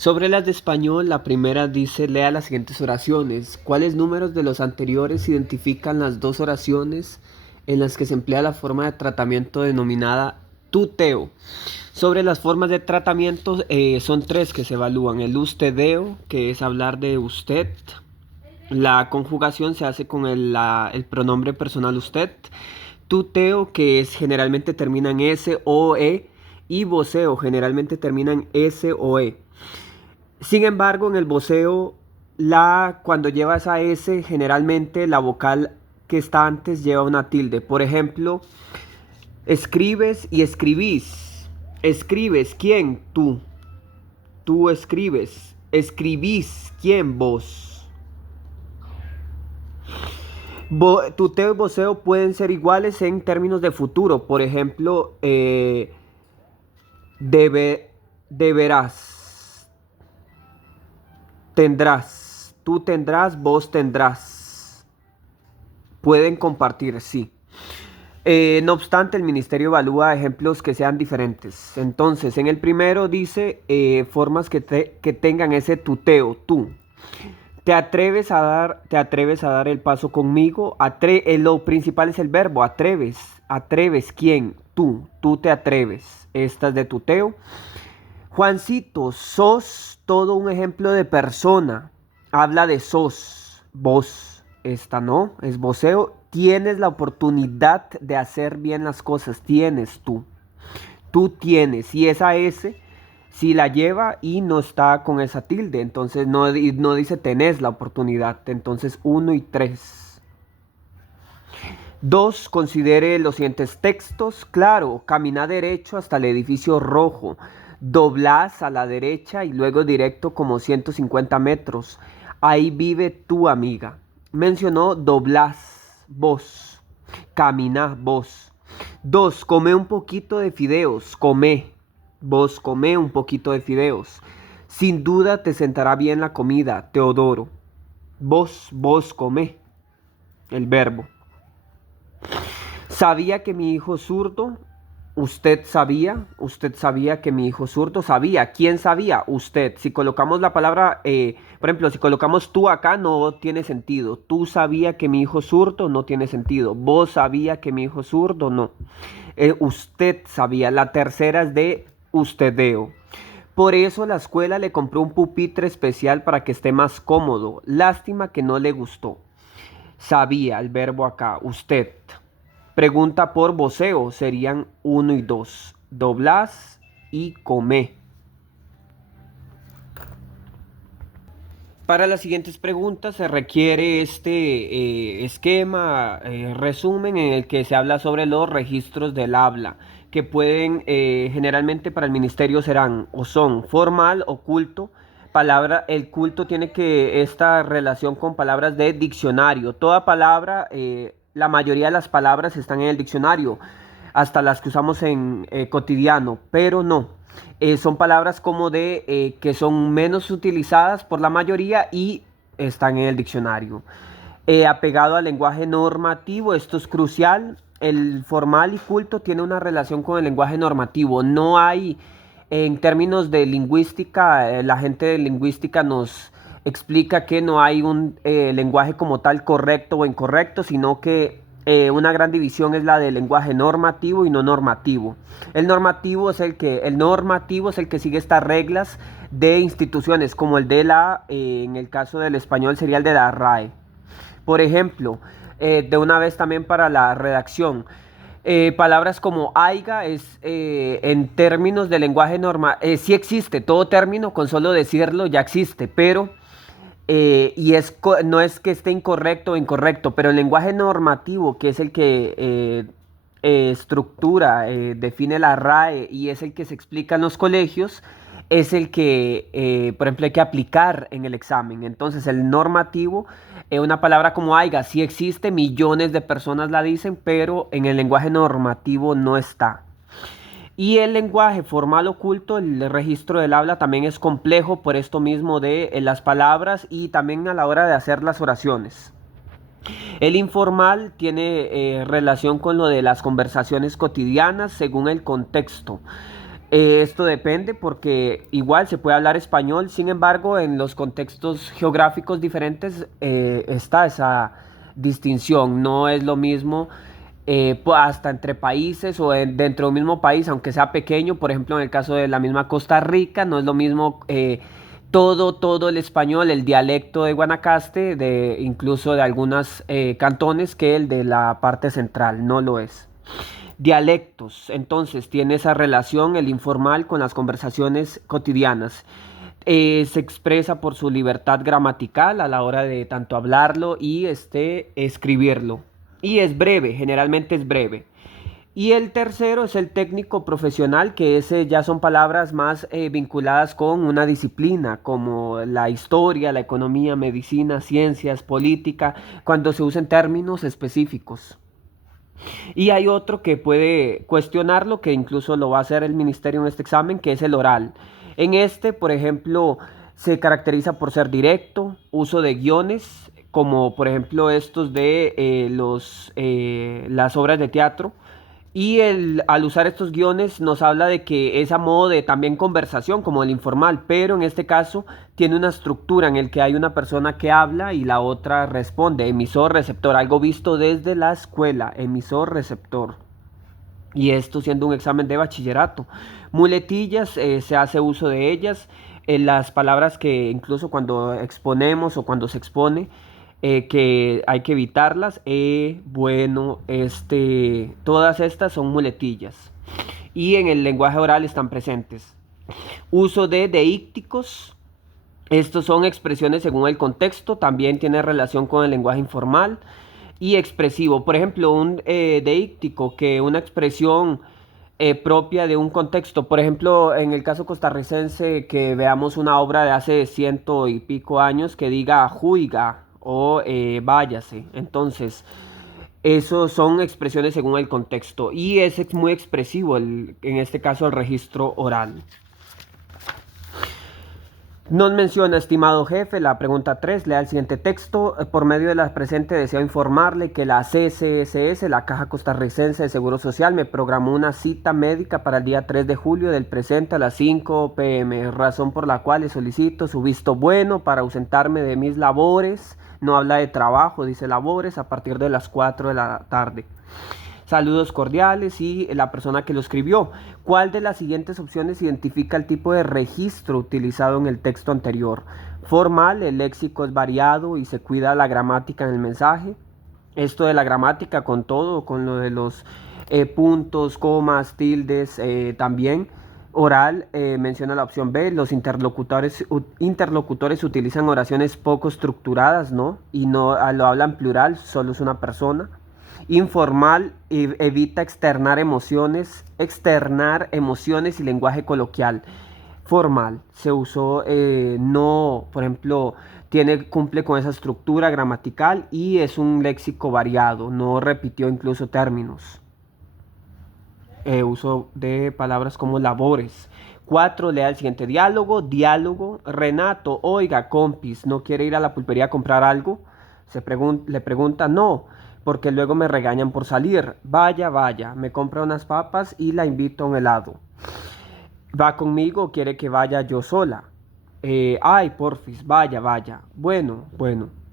Sobre las de español, la primera dice, lea las siguientes oraciones. ¿Cuáles números de los anteriores identifican las dos oraciones en las que se emplea la forma de tratamiento denominada tuteo? Sobre las formas de tratamiento, son tres que se evalúan. El ustedeo, que es hablar de usted. La conjugación se hace con el pronombre personal usted. Tuteo, que es generalmente termina en S o E. Y voceo, generalmente termina en S o E. Sin embargo, en el voceo, cuando lleva esa S, generalmente la vocal que está antes lleva una tilde. Por ejemplo, escribes y escribís. Escribes, ¿quién? Tú. Tú escribes. Escribís, ¿quién? Vos. Tuteo y voceo pueden ser iguales en términos de futuro. Por ejemplo, deberás, tendrás, tú tendrás, vos tendrás. Pueden compartir, sí. No obstante, el ministerio evalúa ejemplos que sean diferentes. Entonces, en el primero dice formas que tengan ese tuteo, tú. Te atreves a dar el paso conmigo. Lo principal es el verbo, atreves. Atreves, ¿quién? Tú te atreves. Esta es de tuteo. Juancito, sos todo un ejemplo de persona. Habla de sos, vos. Esta no, es voceo. Tienes la oportunidad de hacer bien las cosas. Tienes tú. Tú tienes. Y esa S, si la lleva y no está con esa tilde, entonces no dice tenés la oportunidad. Entonces 1 y 3. 2. Considere los siguientes textos. Claro, camina derecho hasta el edificio rojo. Doblás a la derecha y luego directo como 150 metros. Ahí vive tu amiga. Mencionó doblás, vos. Camina, vos. 2. Come un poquito de fideos. Come. Vos come un poquito de fideos. Sin duda te sentará bien la comida, Teodoro. Vos come. El verbo. ¿Sabía que mi hijo zurdo? Usted sabía que mi hijo zurdo sabía. ¿Quién sabía? Usted. Si colocamos la palabra, por ejemplo, si colocamos tú acá, no tiene sentido. Tú sabía que mi hijo zurdo, no tiene sentido. Vos sabía que mi hijo zurdo, no. Usted sabía. La tercera es de ustedeo. Por eso la escuela le compró un pupitre especial para que esté más cómodo. Lástima que no le gustó. Sabía, el verbo acá, usted. Pregunta por voceo, serían 1 y 2. Doblás y come. Para las siguientes preguntas se requiere este esquema, resumen en el que se habla sobre los registros del habla, que pueden generalmente para el ministerio serán o son formal o culto. El culto tiene que esta relación con palabras de diccionario. Toda palabra, la mayoría de las palabras están en el diccionario, hasta las que usamos en cotidiano, pero no. Son palabras como que son menos utilizadas por la mayoría y están en el diccionario. Apegado al lenguaje normativo, esto es crucial. El formal y culto tiene una relación con el lenguaje normativo. No hay, en términos de lingüística, la gente de lingüística nos explica que no hay un lenguaje como tal correcto o incorrecto, sino que una gran división es la del lenguaje normativo y no normativo. El normativo es el que sigue estas reglas de instituciones, como el de en el caso del español sería el de la RAE. Por ejemplo, de una vez también para la redacción, palabras como aiga en términos de lenguaje normal, sí existe, todo término con solo decirlo ya existe, pero no es que esté incorrecto o incorrecto, pero el lenguaje normativo, que es el que estructura, define la RAE y es el que se explica en los colegios, es el que, por ejemplo, hay que aplicar en el examen. Entonces, el normativo, una palabra como aiga, sí existe, millones de personas la dicen, pero en el lenguaje normativo no está. Y el lenguaje formal oculto, el registro del habla también es complejo por esto mismo de las palabras y también a la hora de hacer las oraciones. El informal tiene relación con lo de las conversaciones cotidianas según el contexto. Esto depende porque igual se puede hablar español, sin embargo, en los contextos geográficos diferentes está esa distinción. No es lo mismo hasta entre países o dentro de un mismo país, aunque sea pequeño. Por ejemplo, en el caso de la misma Costa Rica, no es lo mismo todo el español, el dialecto de Guanacaste, incluso de algunos cantones, que el de la parte central. No lo es. Dialectos, entonces tiene esa relación el informal con las conversaciones cotidianas. Se expresa por su libertad gramatical a la hora de tanto hablarlo y escribirlo. Y es breve, generalmente es breve. Y el tercero es el técnico profesional, que ese ya son palabras más vinculadas con una disciplina, como la historia, la economía, medicina, ciencias, política, cuando se usan términos específicos. Y hay otro que puede cuestionarlo, que incluso lo va a hacer el ministerio en este examen, que es el oral. En este, por ejemplo, se caracteriza por ser directo, uso de guiones, como por ejemplo estos de las obras de teatro. Y al usar estos guiones nos habla de que es a modo de también conversación, como el informal, pero en este caso tiene una estructura en el que hay una persona que habla y la otra responde, emisor, receptor, algo visto desde la escuela, emisor, receptor. Y esto siendo un examen de bachillerato. Muletillas, se hace uso de ellas. Las palabras que incluso cuando exponemos o cuando se expone, que hay que evitarlas. Bueno, todas estas son muletillas. Y en el lenguaje oral están presentes. Uso de deícticos. Estos son expresiones según el contexto. También tiene relación con el lenguaje informal y expresivo. Por ejemplo, un deíctico, que una expresión propia de un contexto. Por ejemplo, en el caso costarricense, que veamos una obra de hace ciento y pico años que diga juiga o váyase. Entonces, esos son expresiones según el contexto y es muy expresivo en este caso el registro oral. Nos menciona, estimado jefe, la pregunta 3, lea el siguiente texto. Por medio de la presente deseo informarle que la CCSS, la Caja Costarricense de Seguro Social, me programó una cita médica para el día 3 de julio del presente a las 5 p.m., razón por la cual le solicito su visto bueno para ausentarme de mis labores. No habla de trabajo, dice labores, a partir de las 4 de la tarde. Saludos cordiales y la persona que lo escribió. ¿Cuál de las siguientes opciones identifica el tipo de registro utilizado en el texto anterior? Formal, el léxico es variado y se cuida la gramática en el mensaje. Esto de la gramática con todo, con lo de los puntos, comas, tildes, también. Oral, menciona la opción B, los interlocutores utilizan oraciones poco estructuradas, ¿no? Y no lo hablan plural, solo es una persona. Informal, evita externar emociones y lenguaje coloquial. Formal, se usó, no, por ejemplo, cumple con esa estructura gramatical y es un léxico variado, no repitió incluso términos. Uso de palabras como labores. 4, lea el siguiente diálogo. Diálogo. Renato, oiga, compis, ¿no quiere ir a la pulpería a comprar algo? Le pregunta, no, porque luego me regañan por salir. Vaya, vaya, me compra unas papas y la invito a un helado. ¿Va conmigo o quiere que vaya yo sola? Ay, porfis, vaya, vaya. Bueno,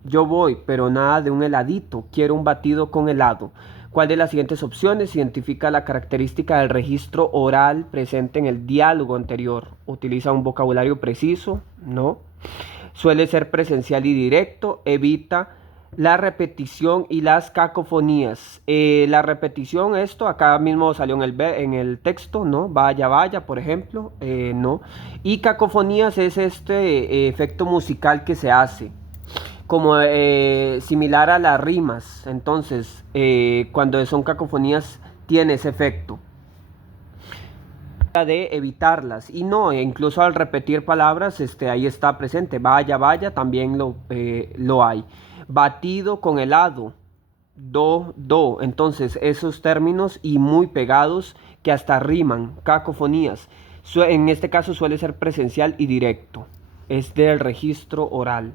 yo voy, pero nada de un heladito. Quiero un batido con helado. ¿Cuál de las siguientes opciones identifica la característica del registro oral presente en el diálogo anterior? ¿Utiliza un vocabulario preciso? No. Suele ser presencial y directo. Evita la repetición y las cacofonías. La repetición, esto acá mismo salió en el texto, ¿no? Vaya, vaya, por ejemplo, no. Y cacofonías es este efecto musical que se hace, como similar a las rimas. Entonces, cuando son cacofonías, tiene ese efecto de evitarlas y no, incluso al repetir palabras, ahí está presente, vaya, vaya, también lo hay. Batido con helado, do, entonces esos términos y muy pegados que hasta riman, cacofonías. En este caso suele ser presencial y directo, es del registro oral.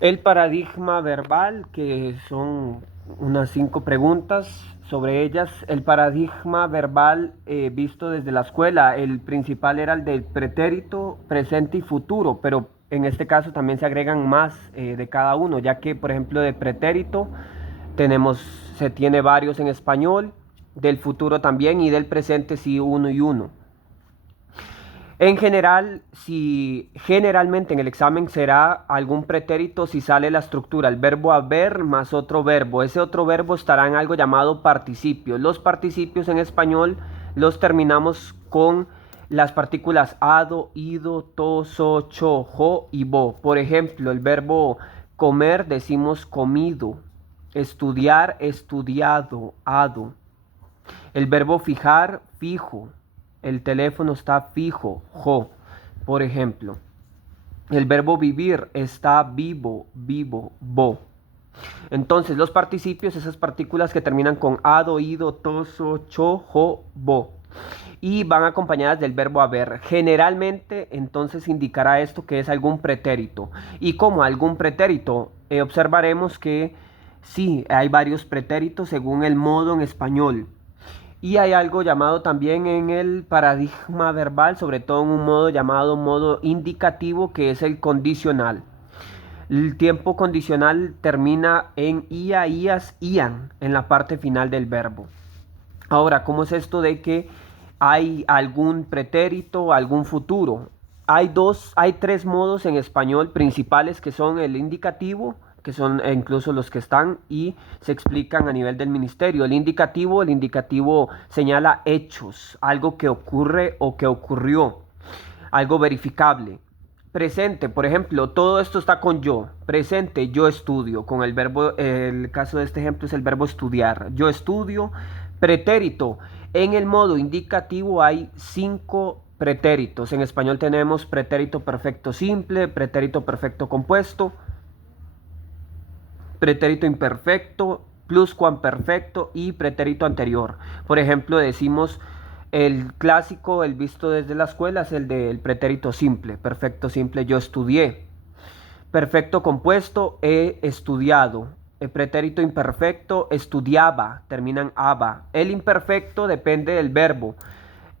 El paradigma verbal, que son unas 5 preguntas, sobre ellas. El paradigma verbal visto desde la escuela, el principal era el del pretérito, presente y futuro, pero en este caso también se agregan más de cada uno, ya que por ejemplo de pretérito se tiene varios en español, del futuro también y del presente sí uno y uno. En general, si generalmente en el examen será algún pretérito si sale la estructura, el verbo haber más otro verbo. Ese otro verbo estará en algo llamado participio. Los participios en español los terminamos con las partículas ado, ido, to, so, cho, jo y bo. Por ejemplo, el verbo comer decimos comido, estudiar, estudiado, ado. El verbo fijar, fijo. El teléfono está fijo, jo, por ejemplo. El verbo vivir está vivo, vivo, bo. Entonces, los participios, esas partículas que terminan con ado, ido, toso, cho, jo, bo. Y van acompañadas del verbo haber. Generalmente, entonces, indicará esto que es algún pretérito. Y como algún pretérito, observaremos que sí, hay varios pretéritos según el modo en español. Y hay algo llamado también en el paradigma verbal, sobre todo en un modo llamado modo indicativo, que es el condicional. El tiempo condicional termina en ia, ias, ian, en la parte final del verbo. Ahora, ¿cómo es esto de que hay algún pretérito, algún futuro? Hay tres modos en español principales que son el indicativo, que son incluso los que están y se explican a nivel del ministerio. El indicativo señala hechos, algo que ocurre o que ocurrió, algo verificable. Presente, por ejemplo, todo esto está con yo. Presente, yo estudio. Con el verbo, el caso de este ejemplo es el verbo estudiar. Yo estudio. Pretérito. En el modo indicativo hay 5 pretéritos. En español tenemos pretérito perfecto simple, pretérito perfecto compuesto, pretérito imperfecto, pluscuamperfecto y pretérito anterior. Por ejemplo, decimos el clásico, el visto desde la escuela, es el del pretérito simple. Perfecto simple, yo estudié. Perfecto compuesto, he estudiado. El pretérito imperfecto, estudiaba, terminan aba. El imperfecto depende del verbo.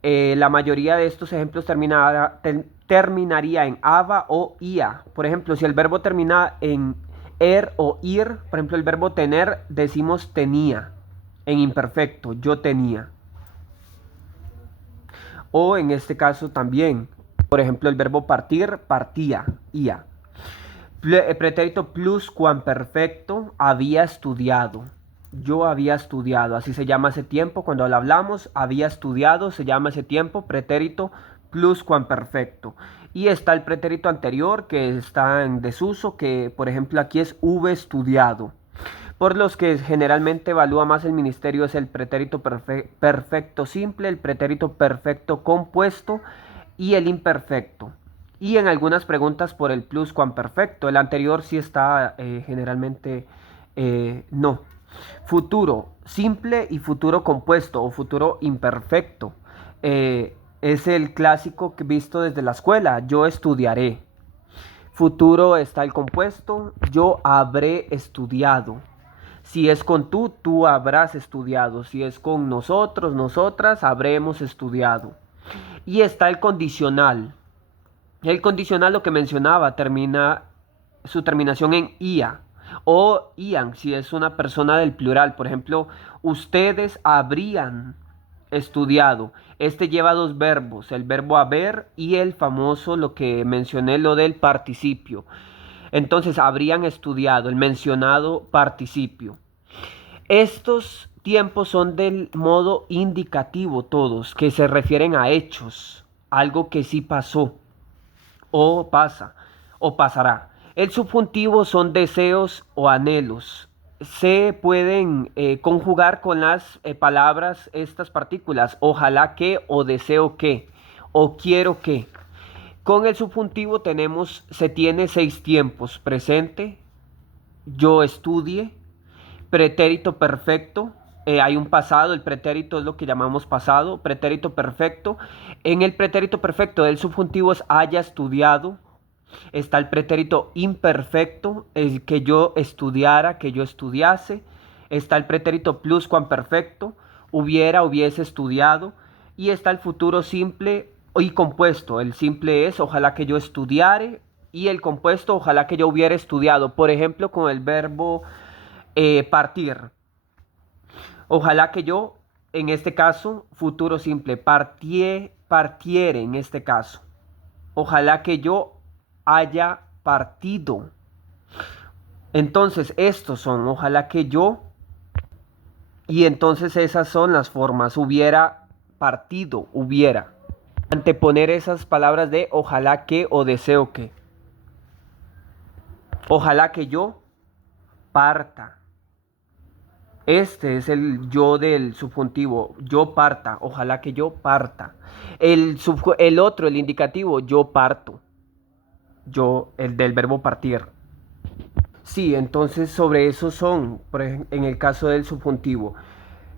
La mayoría de estos ejemplos terminaría en aba o ia. Por ejemplo, si el verbo termina en o ir, por ejemplo, el verbo tener, decimos tenía. En imperfecto, yo tenía. O en este caso también, por ejemplo, el verbo partir, partía, ia. Pretérito pluscuamperfecto, había estudiado. Yo había estudiado, así se llama ese tiempo. Cuando lo hablamos, había estudiado, se llama ese tiempo, pretérito pluscuamperfecto. Y está el pretérito anterior que está en desuso, que por ejemplo aquí es hube estudiado. Por los que generalmente evalúa más el ministerio es el pretérito perfecto simple, el pretérito perfecto compuesto y el imperfecto. Y en algunas preguntas por el pluscuamperfecto. El anterior sí está generalmente no. Futuro simple y futuro compuesto o futuro imperfecto. Es el clásico que visto desde la escuela. Yo estudiaré. Futuro está el compuesto. Yo habré estudiado. Si es con tú habrás estudiado. Si es con nosotros, nosotras, habremos estudiado. Y está el condicional. El condicional, lo que mencionaba, termina su terminación en ia o ian, si es una persona del plural. Por ejemplo, ustedes habrían estudiado. Este lleva dos verbos, el verbo haber y el famoso, lo que mencioné, lo del participio. Entonces, habrían estudiado, el mencionado participio. Estos tiempos son del modo indicativo todos, que se refieren a hechos, algo que sí pasó, o pasa, o pasará. El subjuntivo son deseos o anhelos. Se pueden conjugar con las palabras estas partículas, ojalá que, o deseo que, o quiero que. Con el subjuntivo se tiene 6 tiempos: presente, yo estudie, pretérito perfecto, hay un pasado, el pretérito es lo que llamamos pasado, pretérito perfecto. En el pretérito perfecto del subjuntivo es haya estudiado. Está el pretérito imperfecto, el que yo estudiara, que yo estudiase. está el pretérito pluscuamperfecto, hubiera, hubiese estudiado, y está el futuro simple y compuesto. El simple es ojalá que yo estudiare y el compuesto ojalá que yo hubiera estudiado. Por ejemplo, con el verbo partir. Ojalá que yo, en este caso, futuro simple, partiere en este caso. Ojalá que yo haya partido. Entonces, estos son, ojalá que yo, y entonces esas son las formas, hubiera partido, hubiera. Anteponer esas palabras de ojalá que o deseo que. Ojalá que yo parta. Este es el yo del subjuntivo, yo parta, ojalá que yo parta. El otro, el indicativo, yo parto. Yo, el del verbo partir. Sí, entonces sobre eso son, por ejemplo, en el caso del subjuntivo.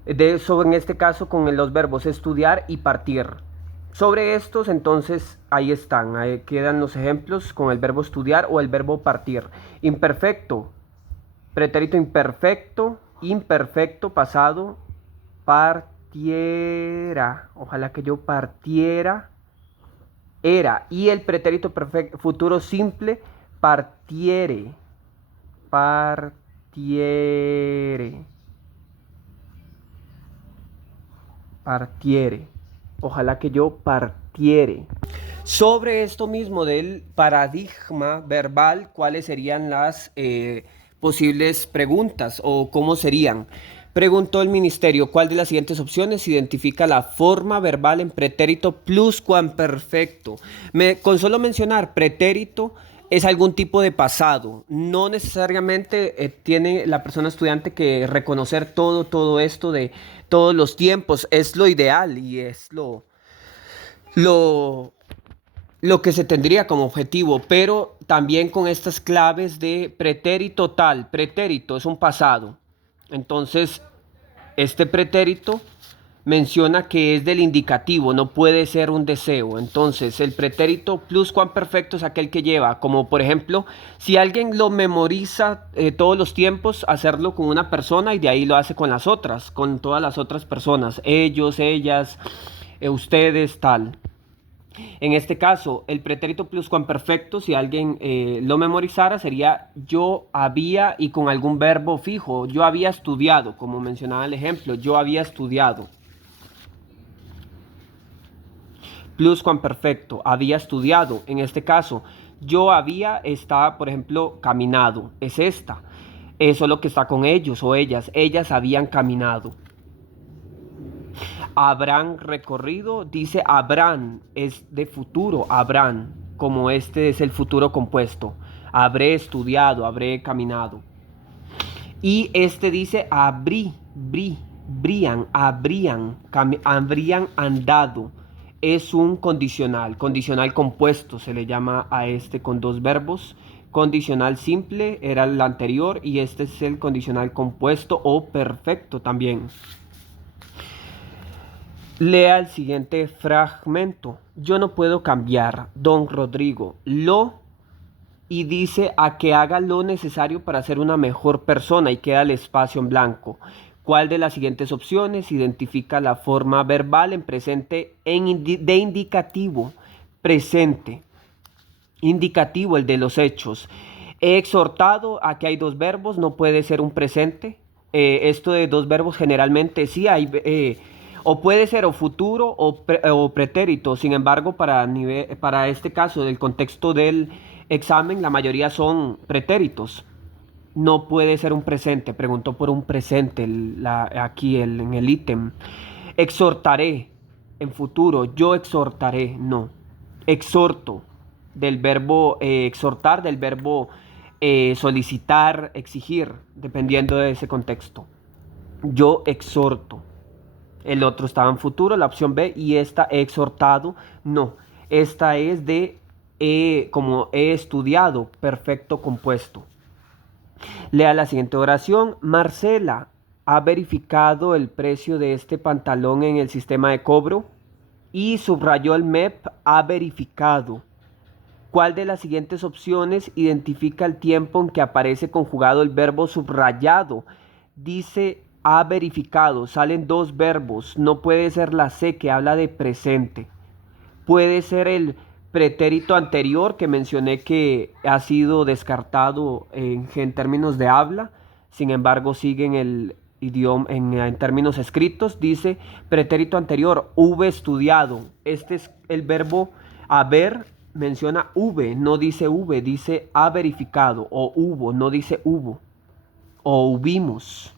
De eso en este caso con los verbos estudiar y partir. Sobre estos, entonces, ahí están, ahí quedan los ejemplos con el verbo estudiar o el verbo partir. Imperfecto, pretérito imperfecto, imperfecto pasado, partiera. Ojalá que yo partiera, era. Y el pretérito perfecto, futuro simple, partiere, partiere, partiere. Ojalá que yo partiere. Sobre esto mismo del paradigma verbal, ¿cuáles serían las posibles preguntas o cómo serían? Preguntó el ministerio, ¿cuál de las siguientes opciones identifica la forma verbal en pretérito pluscuamperfecto? Con solo mencionar pretérito es algún tipo de pasado. No necesariamente tiene la persona estudiante que reconocer todo esto de todos los tiempos. Es lo ideal y es lo, lo que se tendría como objetivo, pero también con estas claves de pretérito tal. Pretérito es un pasado. Entonces, este pretérito menciona que es del indicativo, no puede ser un deseo. Entonces, el pretérito pluscuamperfecto es aquel que lleva, como por ejemplo, si alguien lo memoriza todos los tiempos, hacerlo con una persona y de ahí lo hace con las otras, con todas las otras personas, ellos, ellas, ustedes, tal. En este caso, el pretérito pluscuamperfecto, si alguien lo memorizara, sería yo había y con algún verbo fijo. Yo había estudiado, como mencionaba el ejemplo, yo había estudiado. Pluscuamperfecto, había estudiado. En este caso, yo había, está, por ejemplo, caminado. Es esta. Eso es lo que está con ellos o ellas. Ellas habían caminado. Habrán recorrido, dice habrán, es de futuro, habrán, como este es el futuro compuesto. Habré estudiado, habré caminado. Y este dice habrían andado. Es un condicional compuesto, se le llama a este con dos verbos. Condicional simple era el anterior y este es el condicional compuesto o perfecto también. Lea el siguiente fragmento. Yo no puedo cambiar, don Rodrigo, lo y dice a que haga lo necesario para ser una mejor persona y queda el espacio en blanco. ¿Cuál de las siguientes opciones identifica la forma verbal en presente de indicativo? Presente. Indicativo, el de los hechos. He exhortado, aquí hay dos verbos, no puede ser un presente. Esto de dos verbos generalmente sí hay, o puede ser o futuro o pretérito. Sin embargo, para este caso del contexto del examen, la mayoría son pretéritos. No puede ser un presente. Preguntó por un presente aquí en el ítem. Exhortaré en futuro. Yo exhortaré. No. Exhorto del verbo exhortar, del verbo solicitar, exigir, dependiendo de ese contexto. Yo exhorto. El otro estaba en futuro, la opción B, y esta he exhortado. No, esta es de como he estudiado, perfecto compuesto. Lea la siguiente oración. Marcela ha verificado el precio de este pantalón en el sistema de cobro y subrayó el MEP ha verificado. ¿Cuál de las siguientes opciones identifica el tiempo en que aparece conjugado el verbo subrayado? dice ha verificado, salen dos verbos, no puede ser la C que habla de presente. Puede ser el pretérito anterior que mencioné que ha sido descartado en términos de habla, sin embargo sigue en el idioma, en términos escritos, dice pretérito anterior, hube estudiado. Este es el verbo haber, menciona hube, no dice hube, dice ha verificado, o hubo, no dice hubo, o hubimos,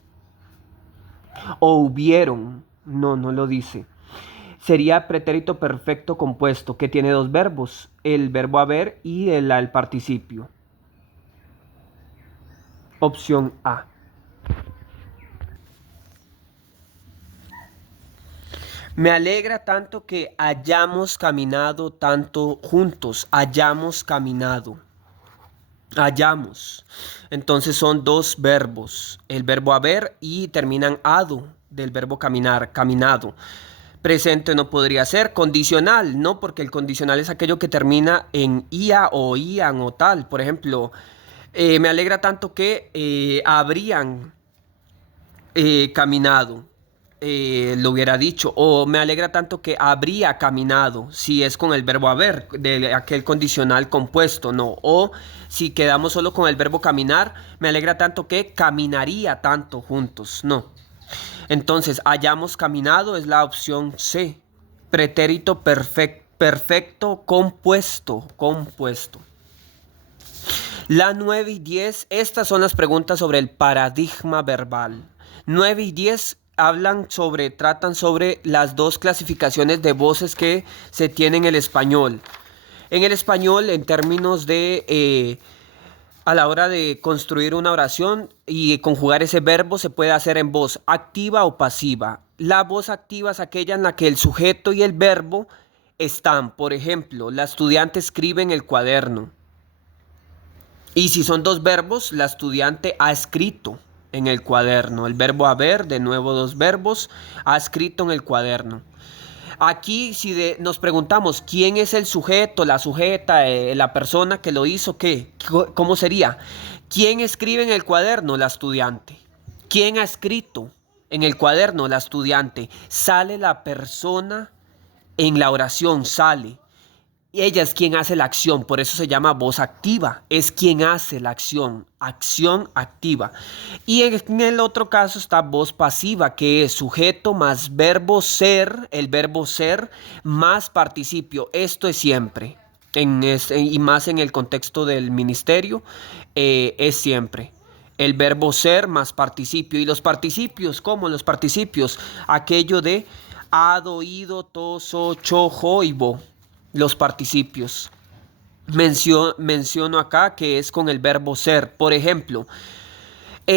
o hubieron, no lo dice. Sería pretérito perfecto compuesto, que tiene dos verbos, el verbo haber y el participio. Opción A. Me alegra tanto que hayamos caminado tanto juntos, hayamos caminado. Hayamos. Entonces son dos verbos, el verbo haber y terminan ado del verbo caminar, caminado. Presente no podría ser. Condicional, no, porque el condicional es aquello que termina en ia o ian o tal. Por ejemplo, me alegra tanto que habrían caminado, lo hubiera dicho. O me alegra tanto que habría caminado, si es con el verbo haber, de aquel condicional compuesto, no. O si quedamos solo con el verbo caminar, me alegra tanto que caminaría tanto juntos, no. Entonces, hayamos caminado es la opción C. Pretérito perfecto compuesto, compuesto. La 9 y 10, estas son las preguntas sobre el paradigma verbal. 9 y 10 tratan sobre las dos clasificaciones de voces que se tienen en el español. En el español, en términos de a la hora de construir una oración y conjugar ese verbo, se puede hacer en voz activa o pasiva. La voz activa es aquella en la que el sujeto y el verbo están. Por ejemplo, la estudiante escribe en el cuaderno. Y si son dos verbos, la estudiante ha escrito en el cuaderno. El verbo haber, de nuevo dos verbos, ha escrito en el cuaderno. Aquí nos preguntamos quién es el sujeto, la sujeta, la persona que lo hizo, ¿qué? ¿Cómo sería? ¿Quién escribe en el cuaderno? La estudiante. ¿Quién ha escrito en el cuaderno? La estudiante. Sale la persona en la oración, sale. Ella es quien hace la acción, por eso se llama voz activa. Es quien hace la acción, acción activa. Y en el otro caso está voz pasiva, que es sujeto más verbo ser, el verbo ser más participio. Esto es siempre, y más en el contexto del ministerio, es siempre. El verbo ser más participio. Y los participios, ¿cómo los participios? Aquello de ado, ido, toso, chojo y bo. Los participios. Menciono acá que es con el verbo ser. Por ejemplo,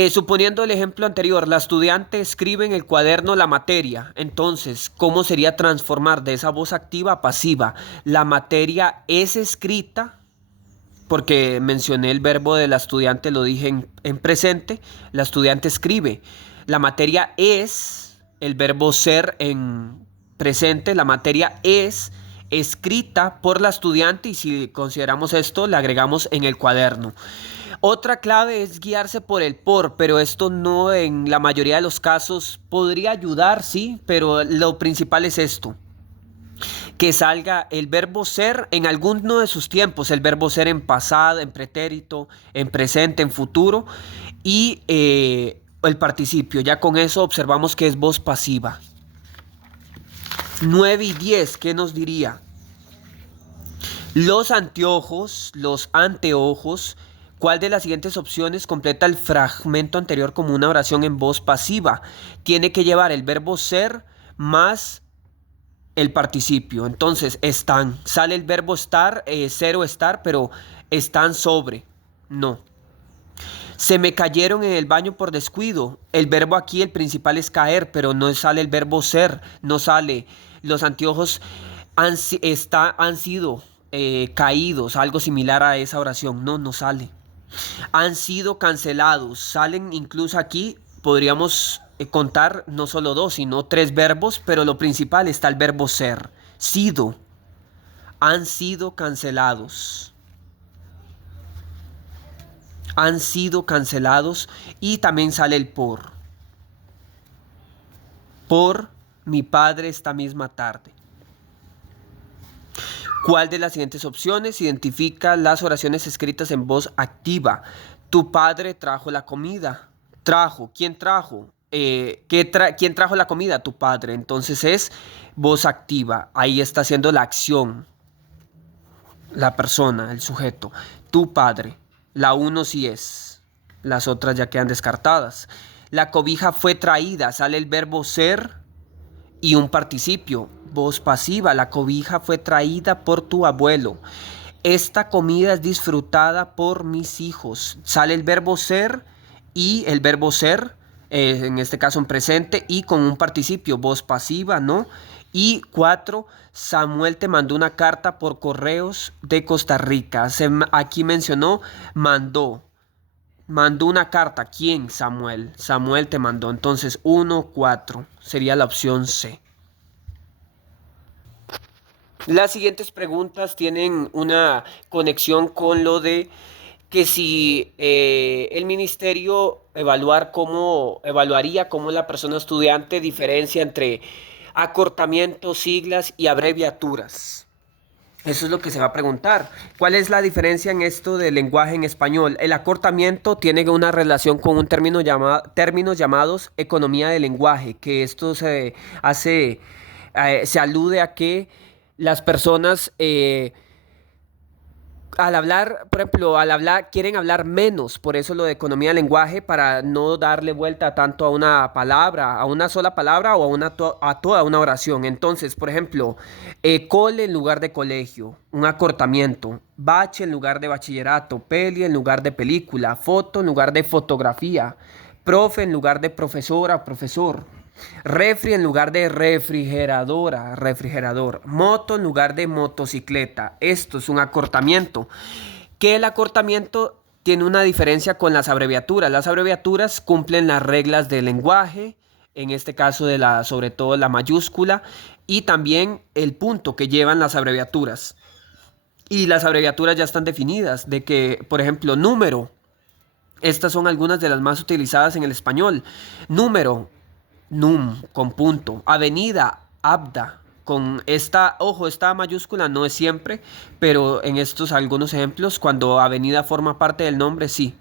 suponiendo el ejemplo anterior, la estudiante escribe en el cuaderno la materia. Entonces, ¿cómo sería transformar de esa voz activa a pasiva? La materia es escrita, porque mencioné el verbo de la estudiante, lo dije en presente. La estudiante escribe. La materia es, el verbo ser en presente, la materia es escrita por la estudiante y si consideramos esto, le agregamos en el cuaderno. Otra clave es guiarse por el por, pero esto no en la mayoría de los casos podría ayudar, sí, pero lo principal es esto. Que salga el verbo ser en alguno de sus tiempos, el verbo ser en pasado, en pretérito, en presente, en futuro y el participio. Ya con eso observamos que es voz pasiva. 9 y 10, ¿qué nos diría? Los anteojos, ¿cuál de las siguientes opciones completa el fragmento anterior como una oración en voz pasiva? Tiene que llevar el verbo ser más el participio. Entonces, están. Sale el verbo estar, ser o estar, pero están sobre. No. Se me cayeron en el baño por descuido. El verbo aquí, el principal es caer, pero no sale el verbo ser. No sale. Los anteojos han sido caídos, algo similar a esa oración. No sale. Han sido cancelados. Salen incluso aquí, podríamos contar no solo dos, sino tres verbos, pero lo principal está el verbo ser. Sido. Han sido cancelados. Han sido cancelados y también sale el por. por mi padre esta misma tarde. ¿Cuál de las siguientes opciones identifica las oraciones escritas en voz activa? Tu padre trajo la comida. Trajo. ¿Quién trajo? ¿Quién trajo la comida? Tu padre. Entonces es voz activa. Ahí está haciendo la acción. La persona, el sujeto. Tu padre. La uno sí es. Las otras ya quedan descartadas. La cobija fue traída. Sale el verbo ser y un participio. Voz pasiva. La cobija fue traída por tu abuelo. Esta comida es disfrutada por mis hijos. Sale el verbo ser y el verbo ser, en este caso en presente, y con un participio, voz pasiva, ¿no? Y 4, Samuel te mandó una carta por correos de Costa Rica. Aquí mencionó mandó. Mandó una carta. ¿Quién? Samuel. Samuel te mandó. Entonces 1, 4 sería la opción C. Las siguientes preguntas tienen una conexión con lo de que si el ministerio evaluaría cómo la persona estudiante diferencia entre acortamientos, siglas y abreviaturas. Eso es lo que se va a preguntar. ¿Cuál es la diferencia en esto del lenguaje en español? El acortamiento tiene una relación con un términos llamados economía del lenguaje, que esto se alude a que las personas al hablar, por ejemplo, quieren hablar menos, por eso lo de economía del lenguaje, para no darle vuelta tanto a una palabra, a una sola palabra o a toda una oración. Entonces, por ejemplo, cole en lugar de colegio, un acortamiento, bache en lugar de bachillerato, peli en lugar de película, foto en lugar de fotografía, profe en lugar de profesora, profesor. Refri en lugar de refrigeradora, refrigerador. Moto en lugar de motocicleta. Esto es un acortamiento. Que el acortamiento tiene una diferencia con las abreviaturas. Las abreviaturas cumplen las reglas del lenguaje, en este caso sobre todo la mayúscula, y también el punto que llevan las abreviaturas. Y las abreviaturas ya están definidas, de que, por ejemplo, número. Estas son algunas de las más utilizadas en el español. Número. Num, con punto. Avenida, abda, con esta mayúscula no es siempre, pero en estos algunos ejemplos, cuando avenida forma parte del nombre, sí.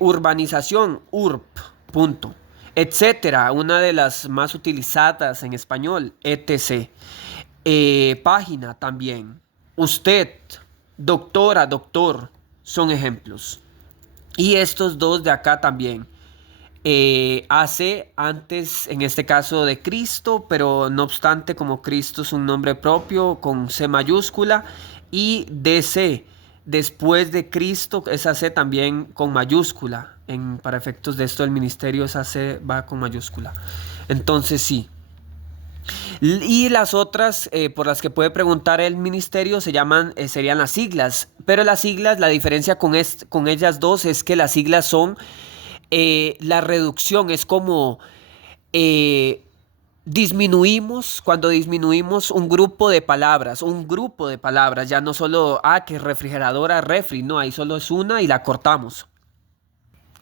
Urbanización, urb, punto. Etcétera, una de las más utilizadas en español, etc. Página también. Usted, doctora, doctor, son ejemplos. Y estos dos de acá también. AC antes, en este caso, de Cristo, pero no obstante, como Cristo es un nombre propio con C mayúscula, y DC, después de Cristo, esa C también con mayúscula. Para efectos de esto, el ministerio, esa C va con mayúscula. Entonces, sí. Y las otras por las que puede preguntar el ministerio serían las siglas. Pero las siglas, la diferencia con ellas dos es que las siglas son la reducción, es como cuando disminuimos un grupo de palabras, ya no solo, que refrigeradora, refri, no, ahí solo es una y la cortamos.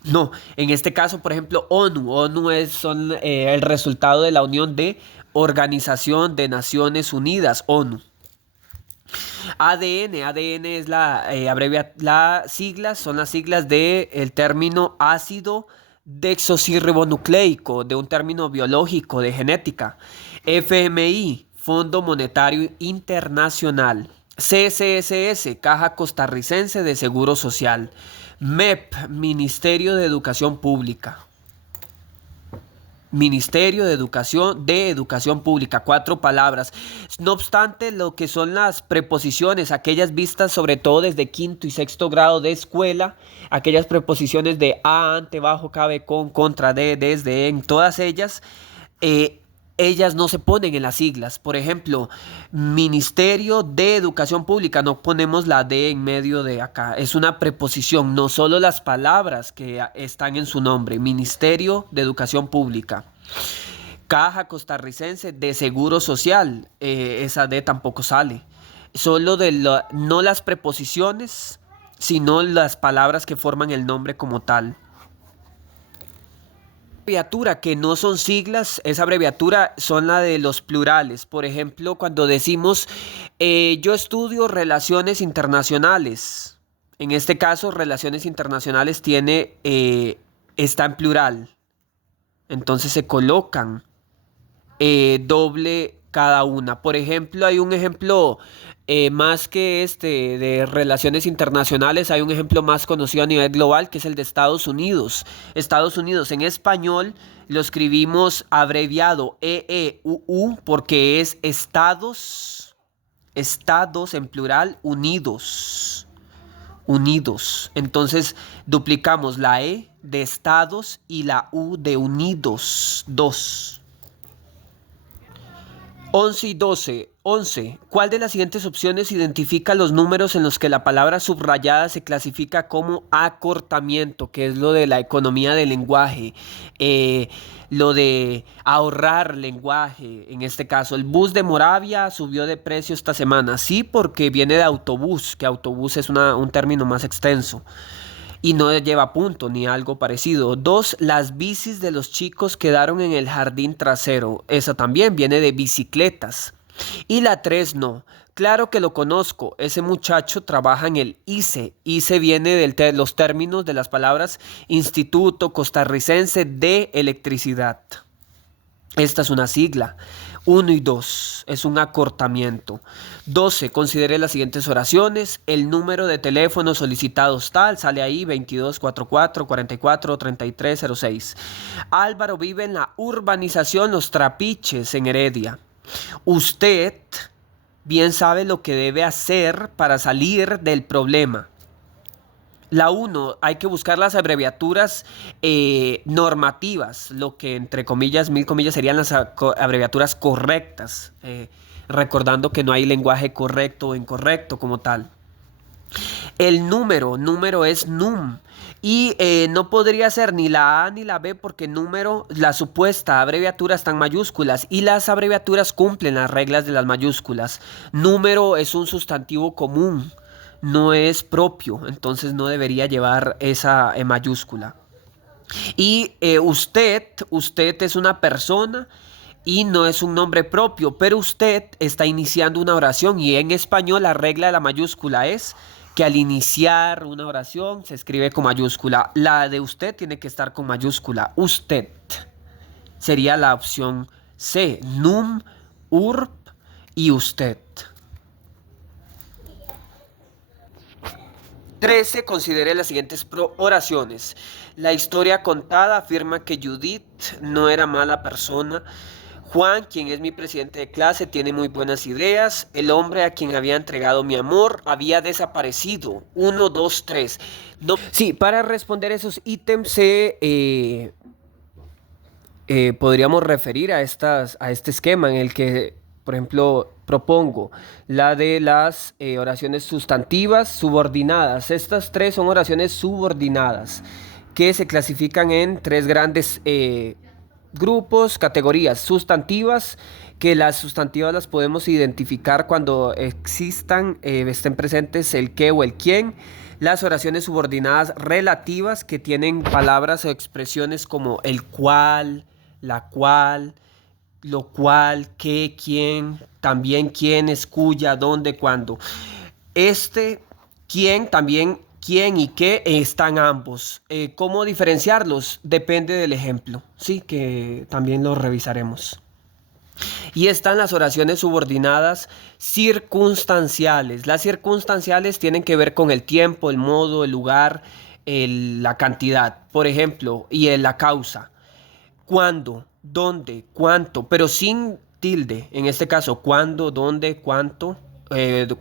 No, en este caso, por ejemplo, ONU son el resultado de la unión de Organización de Naciones Unidas, ONU. ADN es son las siglas del término ácido desoxirribonucleico, de un término biológico de genética. FMI, Fondo Monetario Internacional. CCSS, Caja Costarricense de Seguro Social. MEP, Ministerio de Educación Pública. Ministerio de Educación Pública, 4 palabras. No obstante, lo que son las preposiciones, aquellas vistas sobre todo desde quinto y sexto grado de escuela, aquellas preposiciones de a, ante, bajo, cabe, con, contra, de, desde, en, todas ellas, ellas no se ponen en las siglas. Por ejemplo, Ministerio de Educación Pública, no ponemos la D en medio de acá. Es una preposición, no solo las palabras que están en su nombre. Ministerio de Educación Pública. Caja Costarricense de Seguro Social, esa D tampoco sale. Solo no las preposiciones, sino las palabras que forman el nombre como tal. Abreviatura que no son siglas, esa abreviatura son la de los plurales. Por ejemplo, cuando decimos yo estudio relaciones internacionales. En este caso, relaciones internacionales está en plural. Entonces se colocan doble cada una. Por ejemplo, hay un ejemplo más que este de relaciones internacionales, hay un ejemplo más conocido a nivel global que es el de Estados Unidos. Estados Unidos en español lo escribimos abreviado EEUU porque es Estados, Estados en plural, unidos. Unidos. Entonces duplicamos la E de Estados y la U de unidos. Dos. 11 y 12. 11. ¿Cuál de las siguientes opciones identifica los números en los que la palabra subrayada se clasifica como acortamiento, que es lo de la economía del lenguaje, lo de ahorrar lenguaje? En este caso, el bus de Moravia subió de precio esta semana. Sí, porque viene de autobús, que autobús es un término más extenso y no lleva punto ni algo parecido. 2. Las bicis de los chicos quedaron en el jardín trasero. Esa también viene de bicicletas. Y la 3 no. Claro que lo conozco. Ese muchacho trabaja en el ICE. ICE viene de los términos de las palabras Instituto Costarricense de Electricidad. Esta es una sigla. 1 y 2 es un acortamiento. 12. Considere las siguientes oraciones. El número de teléfono solicitados tal, sale ahí 2244 44 3306. Álvaro vive en la urbanización Los Trapiches en Heredia. Usted bien sabe lo que debe hacer para salir del problema. La 1, hay que buscar las abreviaturas normativas, lo que entre comillas, mil comillas, serían las abreviaturas correctas, recordando que no hay lenguaje correcto o incorrecto como tal. El número es num. Y no podría ser ni la A ni la B porque número, la supuesta abreviatura está en mayúsculas y las abreviaturas cumplen las reglas de las mayúsculas. Número es un sustantivo común, no es propio, entonces no debería llevar esa mayúscula. Y usted es una persona y no es un nombre propio, pero usted está iniciando una oración y en español la regla de la mayúscula es que al iniciar una oración se escribe con mayúscula. La de usted tiene que estar con mayúscula. Usted sería la opción C. Num, urb y usted. 13. Considere las siguientes oraciones. La historia contada afirma que Judith no era mala persona. Juan, quien es mi presidente de clase, tiene muy buenas ideas. El hombre a quien había entregado mi amor había desaparecido. 1, 2, 3. No. Sí, para responder esos ítems podríamos referir a este esquema en el que, por ejemplo, propongo la de las oraciones sustantivas subordinadas. Estas tres son oraciones subordinadas que se clasifican en tres grandes grupos, categorías sustantivas, que las sustantivas las podemos identificar cuando estén presentes el qué o el quién. Las oraciones subordinadas relativas que tienen palabras o expresiones como el cual, la cual, lo cual, qué, quién, también quiénes, cuya, dónde, cuándo. Quién, también quién y qué están ambos. ¿Cómo diferenciarlos? Depende del ejemplo, sí, que también lo revisaremos. Y están las oraciones subordinadas circunstanciales. Las circunstanciales tienen que ver con el tiempo, el modo, el lugar, la cantidad, por ejemplo, y la causa. ¿Cuándo? ¿Dónde? ¿Cuánto? Pero sin tilde. En este caso, ¿cuándo? ¿Dónde? ¿Cuánto?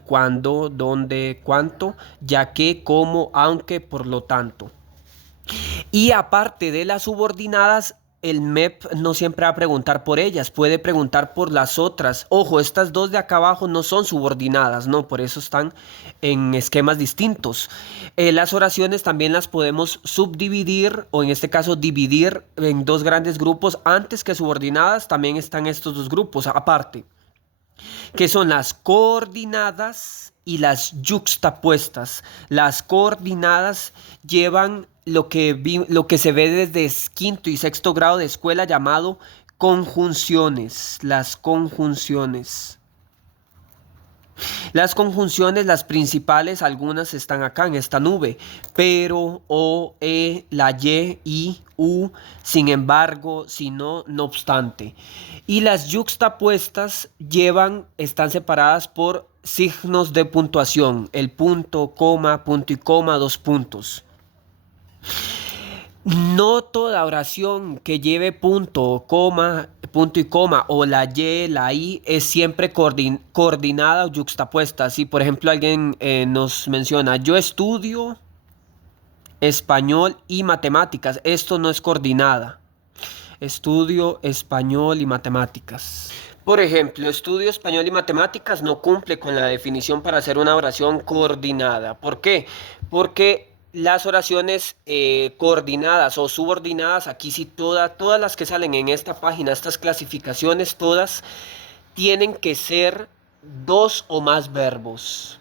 ¿Cuándo? ¿Dónde? ¿Cuánto? Ya que, cómo, aunque, por lo tanto. Y aparte de las subordinadas, el MEP no siempre va a preguntar por ellas, puede preguntar por las otras. Ojo, estas dos de acá abajo no son subordinadas, no, por eso están en esquemas distintos. Las oraciones también las podemos subdividir o en este caso dividir en dos grandes grupos. Antes que subordinadas también están estos dos grupos aparte, que son las coordinadas y las yuxtapuestas. Las coordinadas llevan lo que se ve desde quinto y sexto grado de escuela llamado conjunciones. Las conjunciones. Las conjunciones, las principales, algunas están acá en esta nube. Pero, o, la y, u, sin embargo, si no, no obstante. Y las yuxtapuestas están separadas por signos de puntuación. El punto y coma, dos puntos. No toda oración que lleve punto y coma o la y, la i es siempre coordinada o yuxtapuesta. Si por ejemplo alguien nos menciona, yo estudio español y matemáticas, esto no es coordinada. Estudio español y matemáticas. Por ejemplo, estudio español y matemáticas no cumple con la definición para hacer una oración coordinada. ¿Por qué? Porque las oraciones coordinadas o subordinadas, aquí sí todas las que salen en esta página, estas clasificaciones, todas tienen que ser dos o más verbos.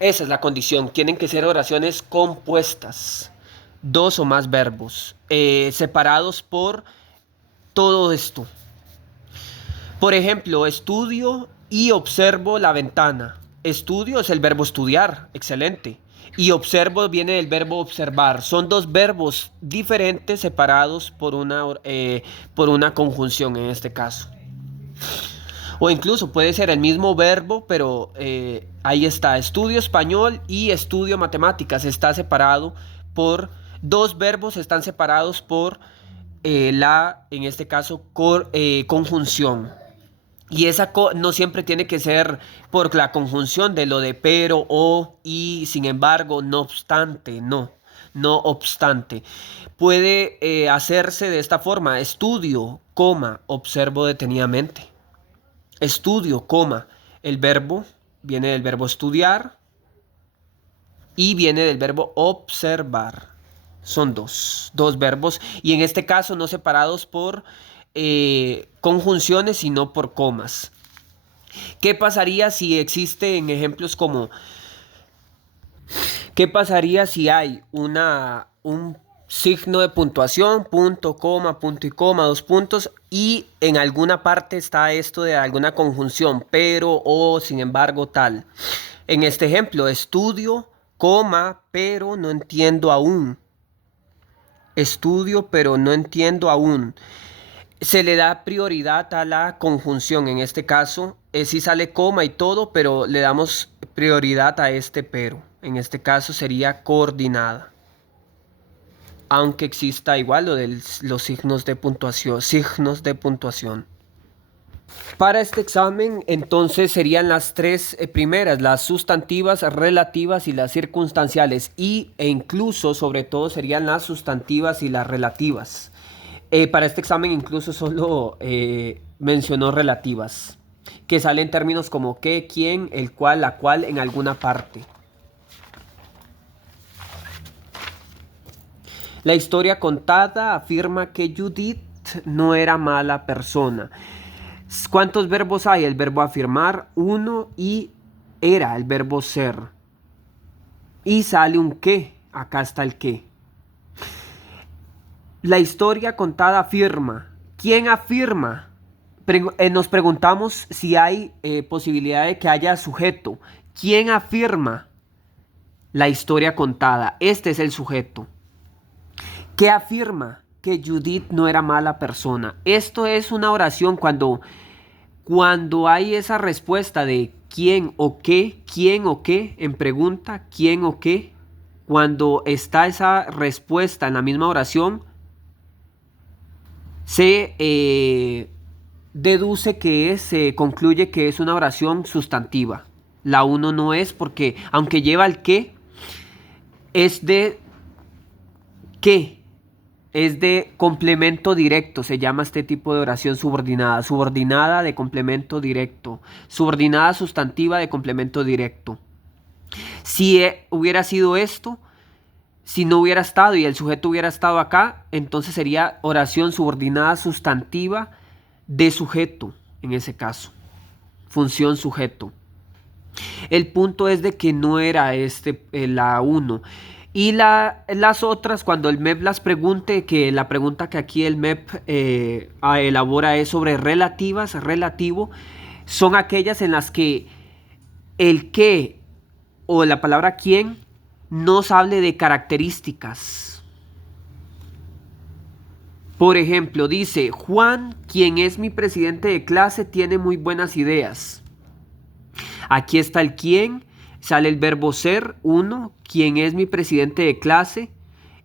Esa es la condición, tienen que ser oraciones compuestas, dos o más verbos, separados por todo esto. Por ejemplo, estudio y observo la ventana. Estudio es el verbo estudiar, excelente. Y observo viene del verbo observar. Son dos verbos diferentes separados por una conjunción en este caso. O incluso puede ser el mismo verbo, pero ahí está. Estudio español y estudio matemáticas. Está separado por dos verbos, están separados por en este caso, conjunción. Y esa no siempre tiene que ser por la conjunción de lo de pero, o, y, sin embargo, no obstante, no. No obstante. Puede hacerse de esta forma. Estudio, coma, observo detenidamente. Estudio, coma. El verbo viene del verbo estudiar y viene del verbo observar. Son dos verbos y en este caso no separados por conjunciones sino por comas. ¿Qué pasaría si existen ejemplos como qué pasaría si hay un signo de puntuación, punto y coma, dos puntos y en alguna parte está esto de alguna conjunción, pero, o, sin embargo, tal? En este ejemplo, estudio, coma, pero no entiendo aún. Estudio, pero no entiendo aún. Se le da prioridad a la conjunción. En este caso, sí sale coma y todo, pero le damos prioridad a este pero. En este caso sería coordinada. Aunque exista igual lo de los signos de puntuación. Signos de puntuación. Para este examen, entonces serían las tres primeras, las sustantivas, relativas y las circunstanciales. E incluso, sobre todo, serían las sustantivas y las relativas. Para este examen incluso solo mencionó relativas, que salen términos como qué, quién, el cual, la cual en alguna parte. La historia contada afirma que Judith no era mala persona. ¿Cuántos verbos hay? El verbo afirmar, uno, y era el verbo ser. Y sale un qué. Acá está el qué. La historia contada afirma. ¿Quién afirma? Nos preguntamos si hay posibilidad de que haya sujeto. ¿Quién afirma? La historia contada. Este es el sujeto. ¿Qué afirma? Que Judith no era mala persona. Esto es una oración cuando hay esa respuesta de quién o qué en pregunta, quién o qué, cuando está esa respuesta en la misma oración, se deduce se concluye que es una oración sustantiva. La 1 no es porque, aunque lleva el qué, es de qué. Es de complemento directo, se llama este tipo de oración subordinada. Subordinada de complemento directo. Subordinada sustantiva de complemento directo. Si hubiera sido esto, si no hubiera estado y el sujeto hubiera estado acá, entonces sería oración subordinada sustantiva de sujeto, en ese caso. Función sujeto. El punto es de que no era la 1. Y las otras, cuando el MEP las pregunte, que la pregunta que aquí el MEP elabora es sobre relativas, relativo, son aquellas en las que el qué o la palabra quién nos hable de características. Por ejemplo, dice, Juan, quien es mi presidente de clase, tiene muy buenas ideas. Aquí está el quién, sale el verbo ser, uno, quien es mi presidente de clase,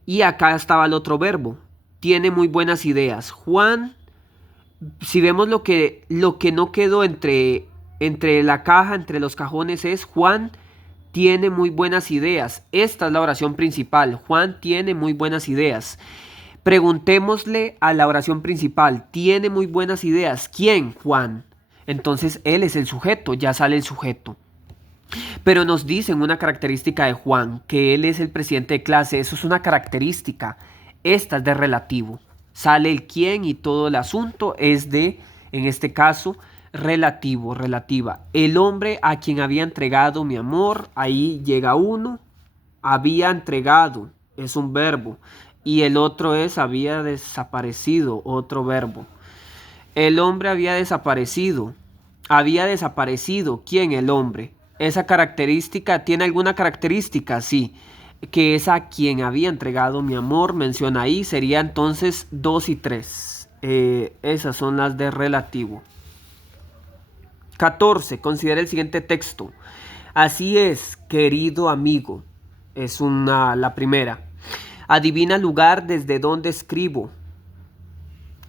y acá estaba el otro verbo, tiene muy buenas ideas. Juan, si vemos lo que no quedó entre la caja, entre los cajones es Juan tiene muy buenas ideas. Esta es la oración principal. Juan tiene muy buenas ideas. Preguntémosle a la oración principal, tiene muy buenas ideas. ¿Quién? Juan. Entonces él es el sujeto, ya sale el sujeto. Pero nos dicen una característica de Juan, que él es el presidente de clase. Eso es una característica. Esta es de relativo. Sale el quién y todo el asunto es de, en este caso, relativo, relativa. El hombre a quien había entregado mi amor, ahí llega uno, había entregado, es un verbo. Y el otro es había desaparecido, otro verbo. El hombre había desaparecido. Había desaparecido. ¿Quién? El hombre. Esa característica, ¿tiene alguna característica? Sí. Que es a quien había entregado mi amor, menciona ahí, sería entonces 2 y 3. Esas son las de relativo. 14. Considera el siguiente texto. Así es, querido amigo. Es la primera. Adivina el lugar desde donde escribo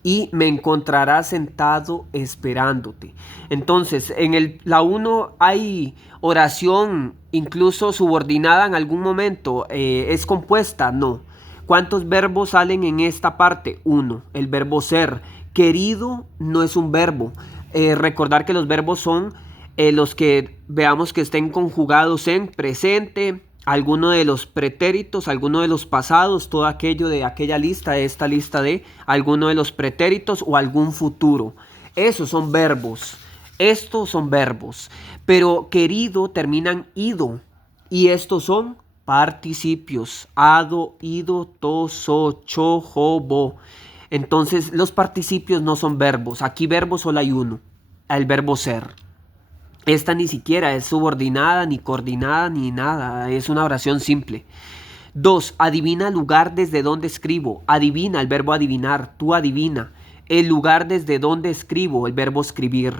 y me encontrarás sentado esperándote. Entonces, en la 1 hay oración incluso subordinada en algún momento. ¿Es compuesta? No. ¿Cuántos verbos salen en esta parte? Uno, el verbo ser. Querido no es un verbo. Recordar que los verbos son los que veamos que estén conjugados en presente, alguno de los pretéritos, alguno de los pasados, todo aquello de aquella lista, de esta lista de alguno de los pretéritos o algún futuro. Esos son verbos. Estos son verbos. Pero querido terminan ido. Y estos son participios. Ado, ido, to, so, cho, jo, bo. Entonces los participios no son verbos. Aquí verbo solo hay uno. El verbo ser. Esta ni siquiera es subordinada, ni coordinada, ni nada. Es una oración simple. 2. Adivina el lugar desde donde escribo. Adivina, el verbo adivinar. Tú adivina. El lugar desde donde escribo, el verbo escribir.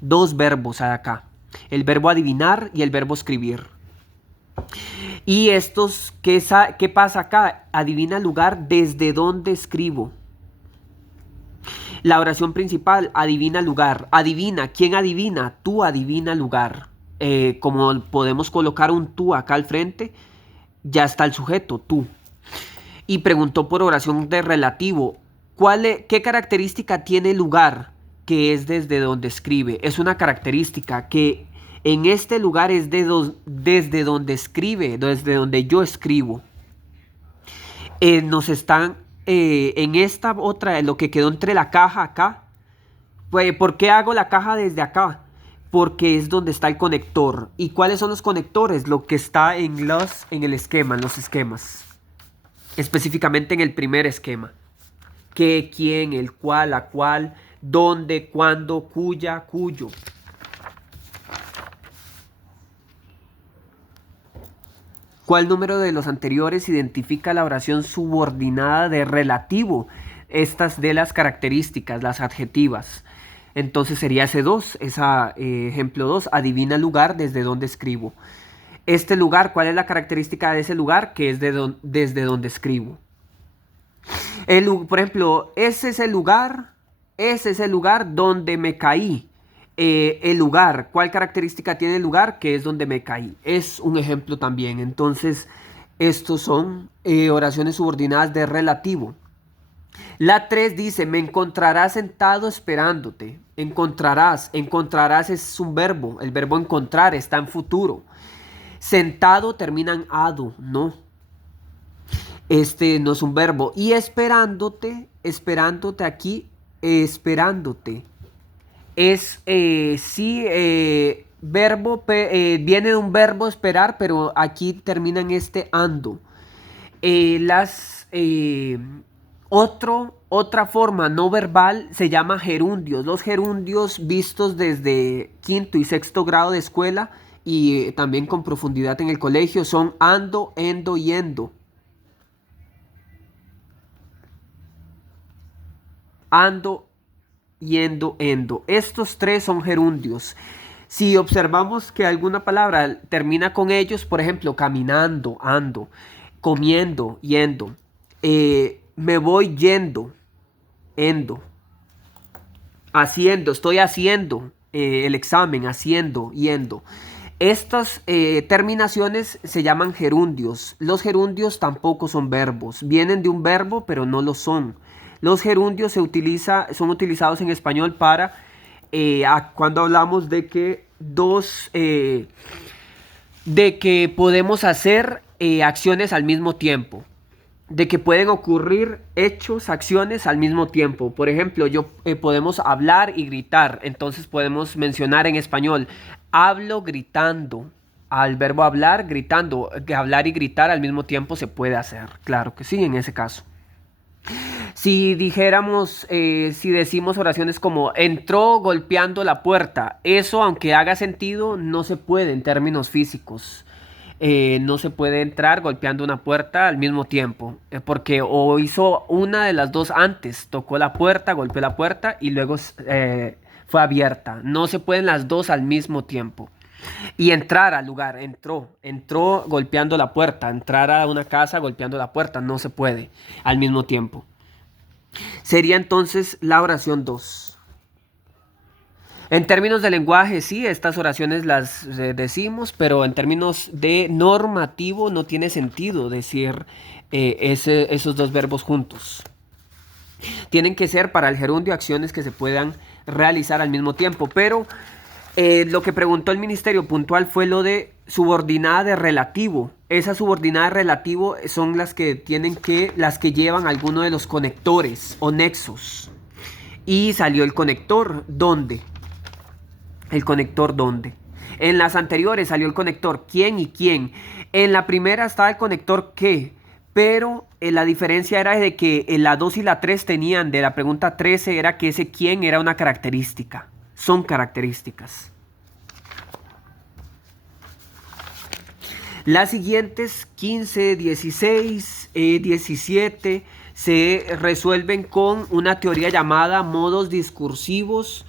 Dos verbos hay acá. El verbo adivinar y el verbo escribir. Y estos, ¿qué pasa acá? Adivina el lugar desde donde escribo. La oración principal, adivina lugar. Adivina, ¿quién adivina? Tú adivina lugar. Como podemos colocar un tú acá al frente, ya está el sujeto, tú. Y preguntó por oración de relativo, ¿qué característica tiene lugar? Que es desde donde escribe. Es una característica que en este lugar es desde donde escribe, desde donde yo escribo. Nos están en esta otra, lo que quedó entre la caja acá. Pues, ¿por qué hago la caja desde acá? Porque es donde está el conector. ¿Y cuáles son los conectores? Lo que está en el esquema, en los esquemas. Específicamente en el primer esquema. ¿Qué, quién, el cual, la cual, dónde, cuándo, cuya, cuyo? ¿Cuál número de los anteriores identifica la oración subordinada de relativo? Estas de las características, las adjetivas. Entonces sería ese 2, ejemplo 2, adivina el lugar desde donde escribo. Este lugar, ¿cuál es la característica de ese lugar? Que es desde donde escribo. Por ejemplo, ese es el lugar donde me caí. El lugar, ¿cuál característica tiene el lugar? Que es donde me caí. Es un ejemplo también. Entonces, estos son oraciones subordinadas de relativo. La 3 dice, me encontrarás sentado esperándote. Encontrarás es un verbo. El verbo encontrar está en futuro. Sentado termina en ado, no. Este no es un verbo. Y esperándote aquí, esperándote. Es, verbo, viene de un verbo esperar, pero aquí termina en este ando. Las otra forma no verbal se llama gerundios. Los gerundios vistos desde quinto y sexto grado de escuela y también con profundidad en el colegio son ando, endo y endo. Ando, yendo, endo. Estos tres son gerundios. Si observamos que alguna palabra termina con ellos, por ejemplo, caminando, ando, comiendo, yendo, me voy yendo, endo, haciendo, estoy haciendo el examen, haciendo, yendo. Estas terminaciones se llaman gerundios. Los gerundios tampoco son verbos. Vienen de un verbo, pero no lo son. Los gerundios son utilizados en español para cuando hablamos de que de que podemos hacer acciones al mismo tiempo, de que pueden ocurrir hechos, acciones al mismo tiempo. Por ejemplo, podemos hablar y gritar. Entonces podemos mencionar en español, hablo gritando. Al verbo hablar, gritando. Hablar y gritar al mismo tiempo se puede hacer. Claro que sí, en ese caso. Si dijéramos, si decimos oraciones como entró golpeando la puerta, eso aunque haga sentido, no se puede en términos físicos. No se puede entrar golpeando una puerta al mismo tiempo, porque o hizo una de las dos antes, tocó la puerta, golpeó la puerta y luego fue abierta. No se pueden las dos al mismo tiempo. Y entrar al lugar, entró golpeando la puerta, entrar a una casa golpeando la puerta, no se puede al mismo tiempo. Sería entonces la oración 2. En términos de lenguaje, sí, estas oraciones las decimos, pero en términos de normativo no tiene sentido decir esos dos verbos juntos. Tienen que ser para el gerundio acciones que se puedan realizar al mismo tiempo, pero lo que preguntó el ministerio puntual fue lo de subordinada de relativo. Esas subordinadas de relativo son las que llevan alguno de los conectores o nexos. Y salió el conector ¿dónde? El conector ¿dónde? En las anteriores salió el conector quién y quién. En la primera estaba el conector qué, pero la diferencia era de que la 2 y la 3 tenían, de la pregunta 13 era que ese quién era una característica. Son características. Las siguientes 15, 16, 17 se resuelven con una teoría llamada modos discursivos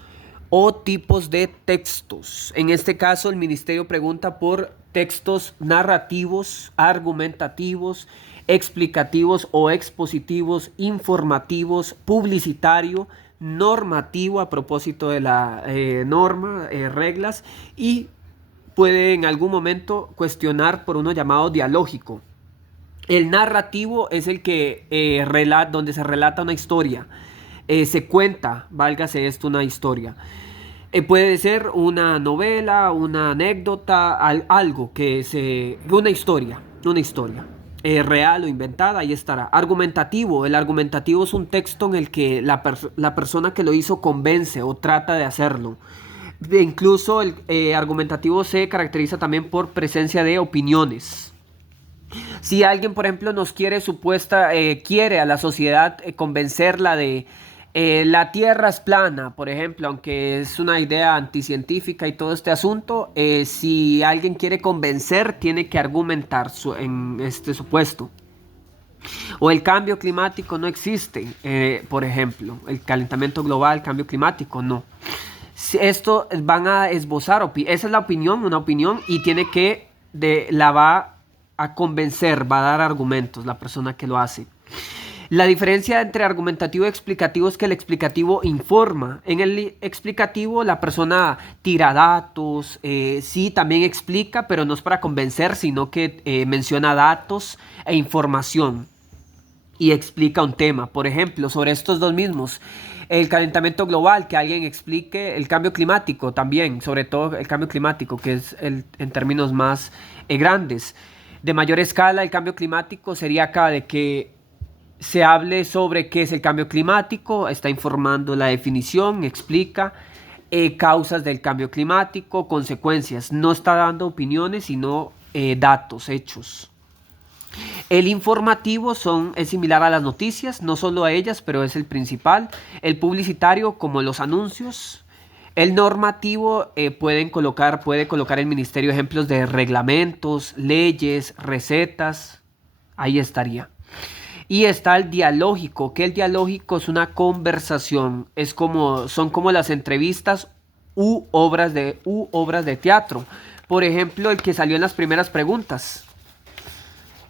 o tipos de textos. En este caso, el ministerio pregunta por textos narrativos, argumentativos, explicativos o expositivos, informativos, publicitario, normativo a propósito de la norma, reglas, y puede en algún momento cuestionar por uno llamado dialógico. El narrativo es el que donde se relata una historia, se cuenta, válgase esto, una historia. Puede ser una novela, una anécdota, algo una historia real o inventada, ahí estará. Argumentativo, el argumentativo es un texto en el que la persona que lo hizo convence o trata de hacerlo. Incluso el argumentativo se caracteriza también por presencia de opiniones. Si alguien, por ejemplo, quiere a la sociedad convencerla de la Tierra es plana, por ejemplo, aunque es una idea anticientífica y todo este asunto, si alguien quiere convencer, tiene que argumentar en este supuesto. O el cambio climático no existe, por ejemplo, el calentamiento global, el cambio climático, no. Esto van a esbozar, esa es la opinión, una opinión, y la va a convencer, va a dar argumentos la persona que lo hace. La diferencia entre argumentativo y explicativo es que el explicativo informa. En el explicativo la persona tira datos, sí, también explica, pero no es para convencer, sino que menciona datos e información y explica un tema. Por ejemplo, sobre estos dos mismos, el calentamiento global, que alguien explique el cambio climático también, sobre todo el cambio climático, que es en términos más grandes. De mayor escala, el cambio climático sería acá de que se hable sobre qué es el cambio climático, está informando la definición, explica causas del cambio climático, consecuencias. No está dando opiniones, sino datos, hechos. El informativo es similar a las noticias, no solo a ellas, pero es el principal. El publicitario, como los anuncios. El normativo puede colocar el ministerio ejemplos de reglamentos, leyes, recetas. Ahí estaría. Y está el dialógico, que el dialógico es una conversación, son como las entrevistas u obras de teatro. Por ejemplo, el que salió en las primeras preguntas.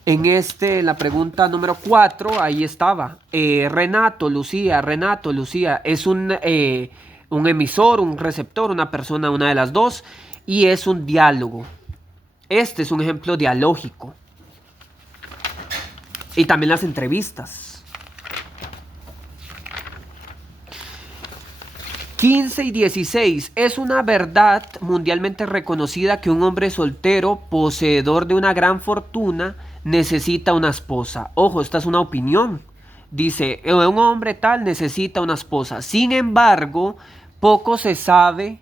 En la pregunta número 4, ahí estaba. Renato, Lucía. Es un emisor, un receptor, una persona, una de las dos. Y es un diálogo. Este es un ejemplo dialógico. Y también las entrevistas. 15 y 16. Es una verdad mundialmente reconocida que un hombre soltero, poseedor de una gran fortuna, necesita una esposa. Ojo, esta es una opinión. Dice, un hombre tal necesita una esposa. Sin embargo, poco se sabe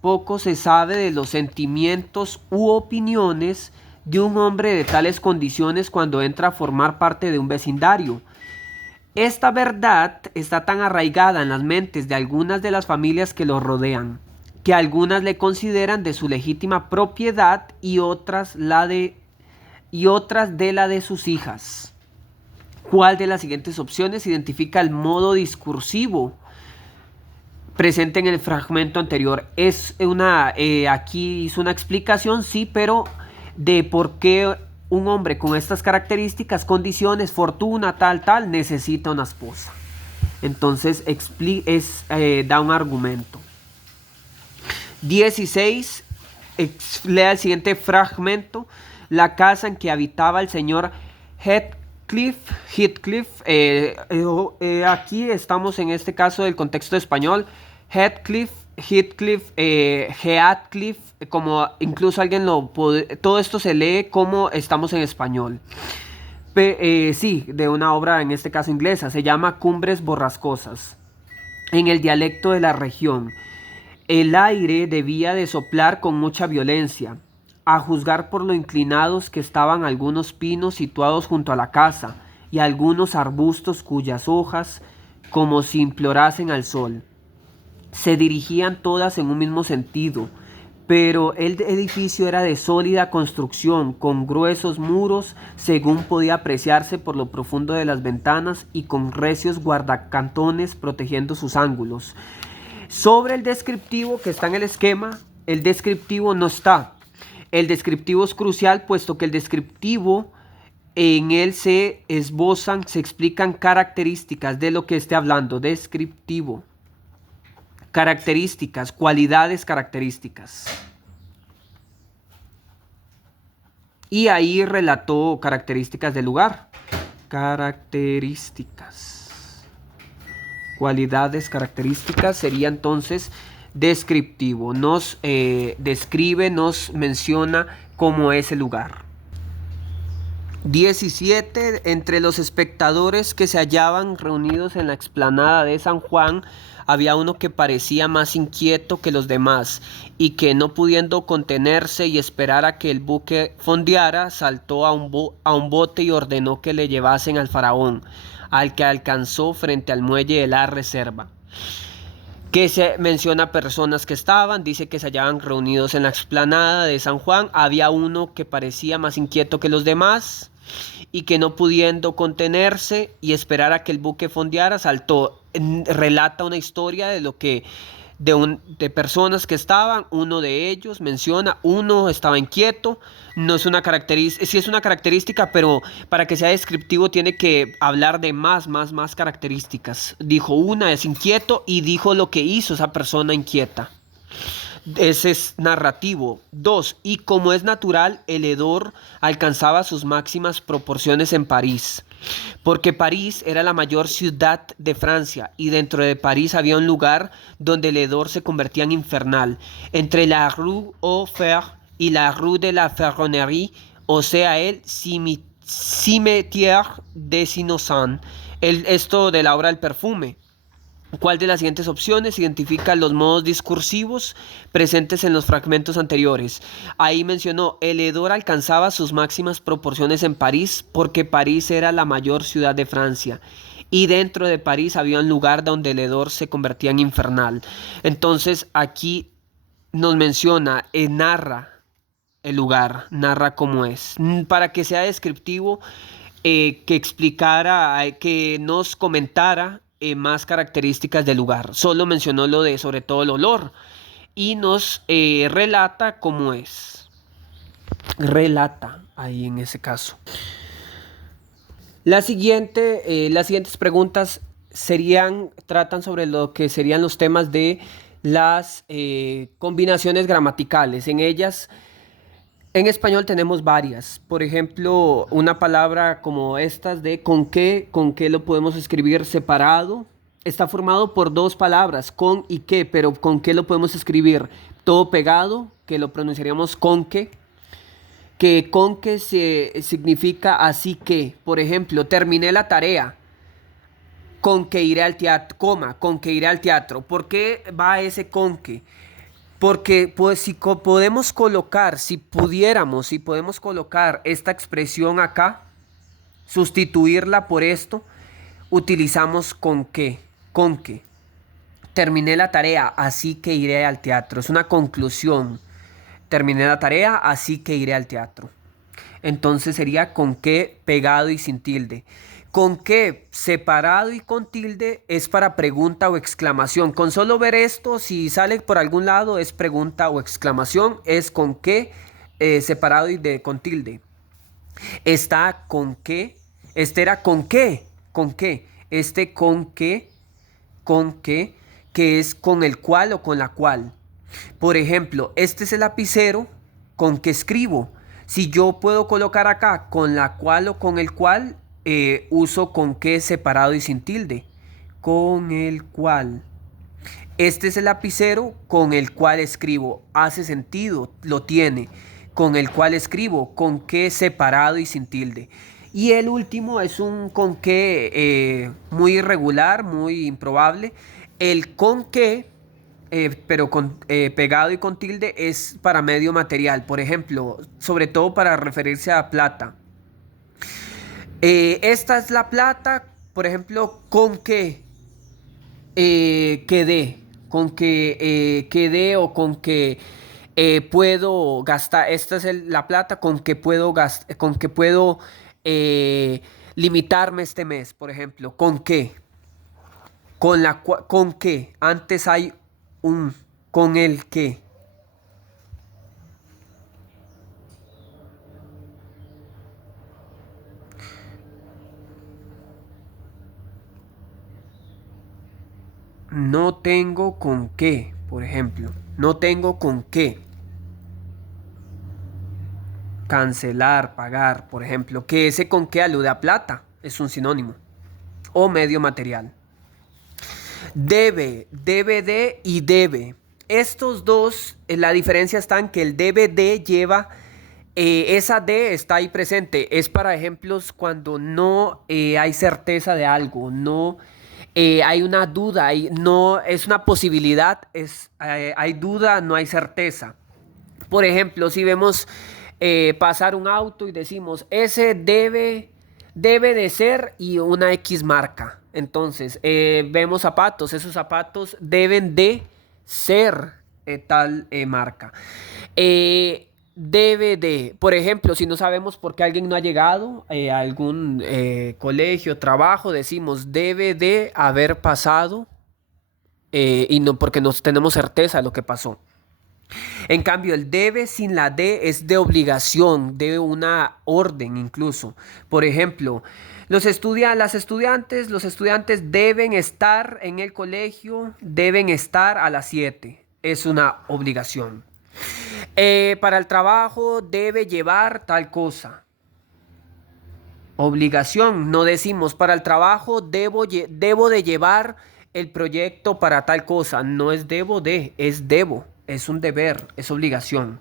de los sentimientos u opiniones de un hombre de tales condiciones cuando entra a formar parte de un vecindario. Esta verdad está tan arraigada en las mentes de algunas de las familias que lo rodean, que algunas le consideran de su legítima propiedad y otras de la de sus hijas. ¿Cuál de las siguientes opciones identifica el modo discursivo presente en el fragmento anterior? Aquí hizo una explicación, sí, pero de por qué un hombre con estas características, condiciones, fortuna, tal, necesita una esposa. Entonces da un argumento. 16. Lea el siguiente fragmento. La casa en que habitaba el señor Heathcliff. Aquí estamos en este caso del contexto español. Heathcliff, como incluso todo esto se lee como estamos en español. Sí, de una obra en este caso inglesa, se llama Cumbres Borrascosas. En el dialecto de la región, el aire debía de soplar con mucha violencia, a juzgar por lo inclinados que estaban algunos pinos situados junto a la casa y algunos arbustos cuyas hojas, como si implorasen al sol, se dirigían todas en un mismo sentido, pero el edificio era de sólida construcción, con gruesos muros, según podía apreciarse por lo profundo de las ventanas, y con recios guardacantones protegiendo sus ángulos. Sobre el descriptivo que está en el esquema, el descriptivo no está. El descriptivo es crucial, puesto que el descriptivo, en él se esbozan, se explican características de lo que esté hablando. Descriptivo. Características, cualidades características. Y ahí relató características del lugar. Características. Cualidades, características sería entonces descriptivo. Nos describe, nos menciona cómo es el lugar. 17. Entre los espectadores que se hallaban reunidos en la explanada de San Juan, había uno que parecía más inquieto que los demás, y que, no pudiendo contenerse y esperar a que el buque fondeara, saltó a un bote y ordenó que le llevasen al faraón, al que alcanzó frente al muelle de la reserva. Que se menciona personas que dice que se hallaban reunidos en la explanada de San Juan. Había uno que parecía más inquieto que los demás, y que, no pudiendo contenerse y esperar a que el buque fondeara, saltó. Relata una historia de personas que estaban. Uno de ellos menciona, uno estaba inquieto. No es una característica, sí es una característica, pero para que sea descriptivo tiene que hablar de más características. Dijo una, es inquieto, y dijo lo que hizo esa persona inquieta. Ese es narrativo. 2. Y como es natural, el hedor alcanzaba sus máximas proporciones en París, porque París era la mayor ciudad de Francia, y dentro de París había un lugar donde el hedor se convertía en infernal, entre la Rue aux Fers y la Rue de la Ferronnerie, o sea, el Cimetière des Innocents. Esto de la obra del perfume. ¿Cuál de las siguientes opciones identifica los modos discursivos presentes en los fragmentos anteriores? Ahí mencionó, el hedor alcanzaba sus máximas proporciones en París porque París era la mayor ciudad de Francia y dentro de París había un lugar donde el hedor se convertía en infernal. Entonces aquí nos menciona, narra el lugar, narra cómo es. Para que sea descriptivo, que explicara, que nos comentara más características del lugar. Solo mencionó lo de, sobre todo, el olor. Y nos relata cómo es. Relata ahí en ese caso. Las siguientes preguntas tratan sobre lo que serían los temas de las combinaciones gramaticales. En ellas en español tenemos varias. Por ejemplo, una palabra como estas de con qué lo podemos escribir separado. Está formado por dos palabras, con y qué, pero con qué lo podemos escribir todo pegado, que lo pronunciaríamos que con que significa así que. Por ejemplo, terminé la tarea, con que iré al teatro, coma, con que iré al teatro. ¿Por qué va ese con que? Porque pues si podemos colocar, si podemos colocar esta expresión acá, sustituirla por esto, utilizamos con qué, con qué. Terminé la tarea, así que iré al teatro. Es una conclusión. Terminé la tarea, así que iré al teatro. Entonces sería con qué pegado y sin tilde. Con qué separado y con tilde es para pregunta o exclamación. Con solo ver esto, si sale por algún lado es pregunta o exclamación. Es con qué separado y con tilde. Está con qué. Este era con qué. Con qué. Este con qué, que es con el cual o con la cual. Por ejemplo, este es el lapicero con que escribo. Si yo puedo colocar acá con la cual o con el cual, uso con que separado y sin tilde. Con el cual. Este es el lapicero con el cual escribo. Hace sentido, lo tiene. Con el cual escribo, con que separado y sin tilde. Y el último es un con que muy irregular, muy improbable. El con que pero con pegado y con tilde es para medio material, por ejemplo, sobre todo para referirse a plata. Esta es la plata, por ejemplo, con que quedé, con que quedé o con que puedo gastar. Esta es la plata con que puedo gastar, con que puedo eh, limitarme este mes, por ejemplo, con qué. Con que antes hay un con el que. No tengo con qué, por ejemplo. No tengo con qué. Cancelar, pagar, por ejemplo. Que ese con qué alude a plata. Es un sinónimo. O medio material. Debe, debe de y debe. Estos dos, la diferencia está en que el debe de lleva, esa de está ahí presente. Es para ejemplos cuando no hay certeza de algo, no hay una duda, no es una posibilidad, hay duda, no hay certeza. Por ejemplo, si vemos pasar un auto y decimos, ese debe de ser y una X marca. Entonces, vemos zapatos, esos zapatos deben de ser tal marca. Debe de, por ejemplo, si no sabemos por qué alguien no ha llegado a algún colegio, trabajo, decimos debe de haber pasado y no porque no tenemos certeza de lo que pasó. En cambio, el debe sin la de es de obligación, de una orden incluso. Por ejemplo, los estudiantes deben estar en el colegio, deben estar a las 7. Es una obligación. Para el trabajo debe llevar tal cosa. Obligación, no decimos para el trabajo debo de llevar el proyecto para tal cosa. No es debo de, es debo. Es un deber, es obligación.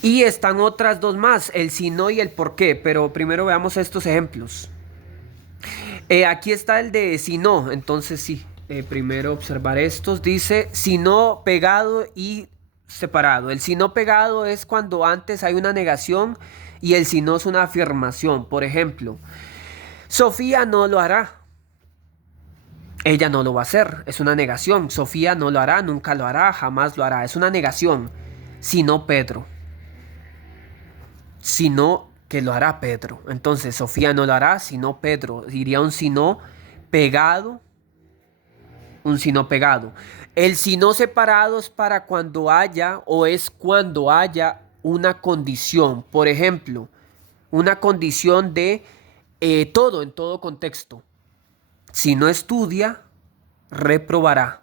Y están otras dos más, el si no y el por qué, pero primero veamos estos ejemplos. Aquí está el de si no, entonces sí. Primero observar estos. Dice si no pegado y separado. El si no pegado es cuando antes hay una negación y el si no es una afirmación. Por ejemplo, Sofía no lo hará. Ella no lo va a hacer. Es una negación. Sofía no lo hará, nunca lo hará, jamás lo hará. Es una negación. Si no Pedro. Sino que lo hará Pedro. Entonces Sofía no lo hará, sino Pedro. Diría un sino pegado, un sino pegado. El sino separado es para cuando haya o es cuando haya una condición. Por ejemplo, una condición de todo en todo contexto. Si no estudia, reprobará.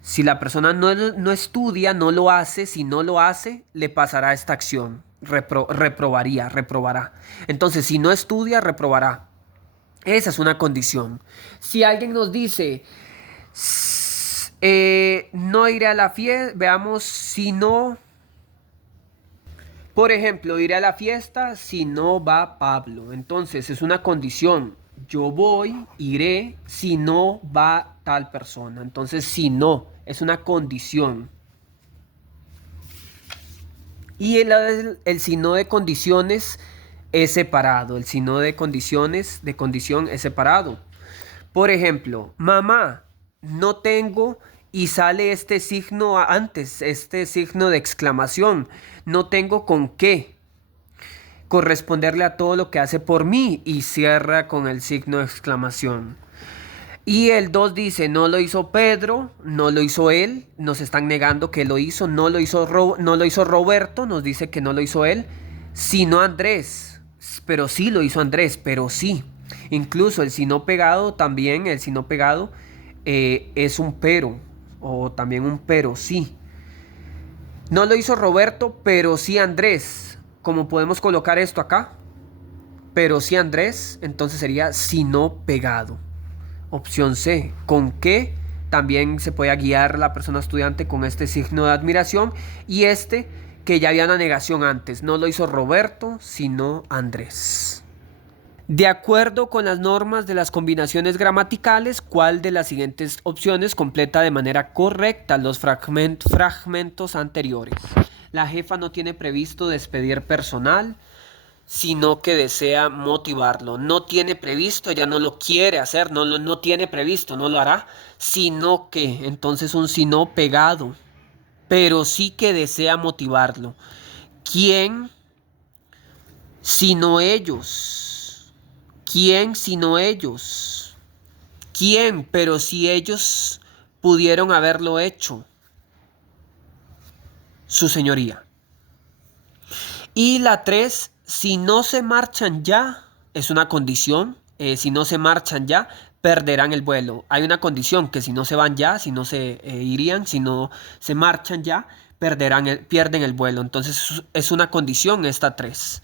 Si la persona no estudia, no lo hace, si no lo hace, le pasará esta acción. Reprobaría, reprobará. Entonces, si no estudia, reprobará. Esa es una condición. Si alguien nos dice, no iré a la fiesta, veamos si no, por ejemplo, iré a la fiesta si no va Pablo. Entonces, es una condición. Yo voy, iré si no va tal persona. Entonces, si no, es una condición. Y el signo de condiciones es separado. El signo de condiciones, de condición es separado. Por ejemplo, mamá, no tengo y sale este signo antes, este signo de exclamación. No tengo con qué corresponderle a todo lo que hace por mí y cierra con el signo de exclamación. Y el 2 dice, no lo hizo Pedro, no lo hizo él, nos están negando que lo hizo, no lo hizo, no lo hizo Roberto, nos dice que no lo hizo él, sino Andrés, pero sí lo hizo Andrés, pero sí. Incluso el sino pegado también, el sino pegado es un pero, o también un pero sí. No lo hizo Roberto, pero sí Andrés. ¿Cómo podemos colocar esto acá? Pero sí Andrés, entonces sería sino pegado. Opción C, ¿con qué? También se puede guiar la persona estudiante con este signo de admiración y este que ya había una negación antes. No lo hizo Roberto, sino Andrés. De acuerdo con las normas de las combinaciones gramaticales, ¿cuál de las siguientes opciones completa de manera correcta los fragmentos anteriores? La jefa no tiene previsto despedir personal, sino que desea motivarlo. No tiene previsto, ella no lo quiere hacer, no tiene previsto, no lo hará, sino que, entonces un sino pegado, pero sí que desea motivarlo. ¿Quién sino ellos? ¿Quién sino ellos? ¿Quién? Pero si ellos pudieron haberlo hecho, su señoría. Y la 3, si no se marchan ya, es una condición. Si no se marchan ya, perderán el vuelo. Hay una condición que si no se van ya, si no se irían, si no se marchan ya, pierden el vuelo. Entonces es una condición esta 3.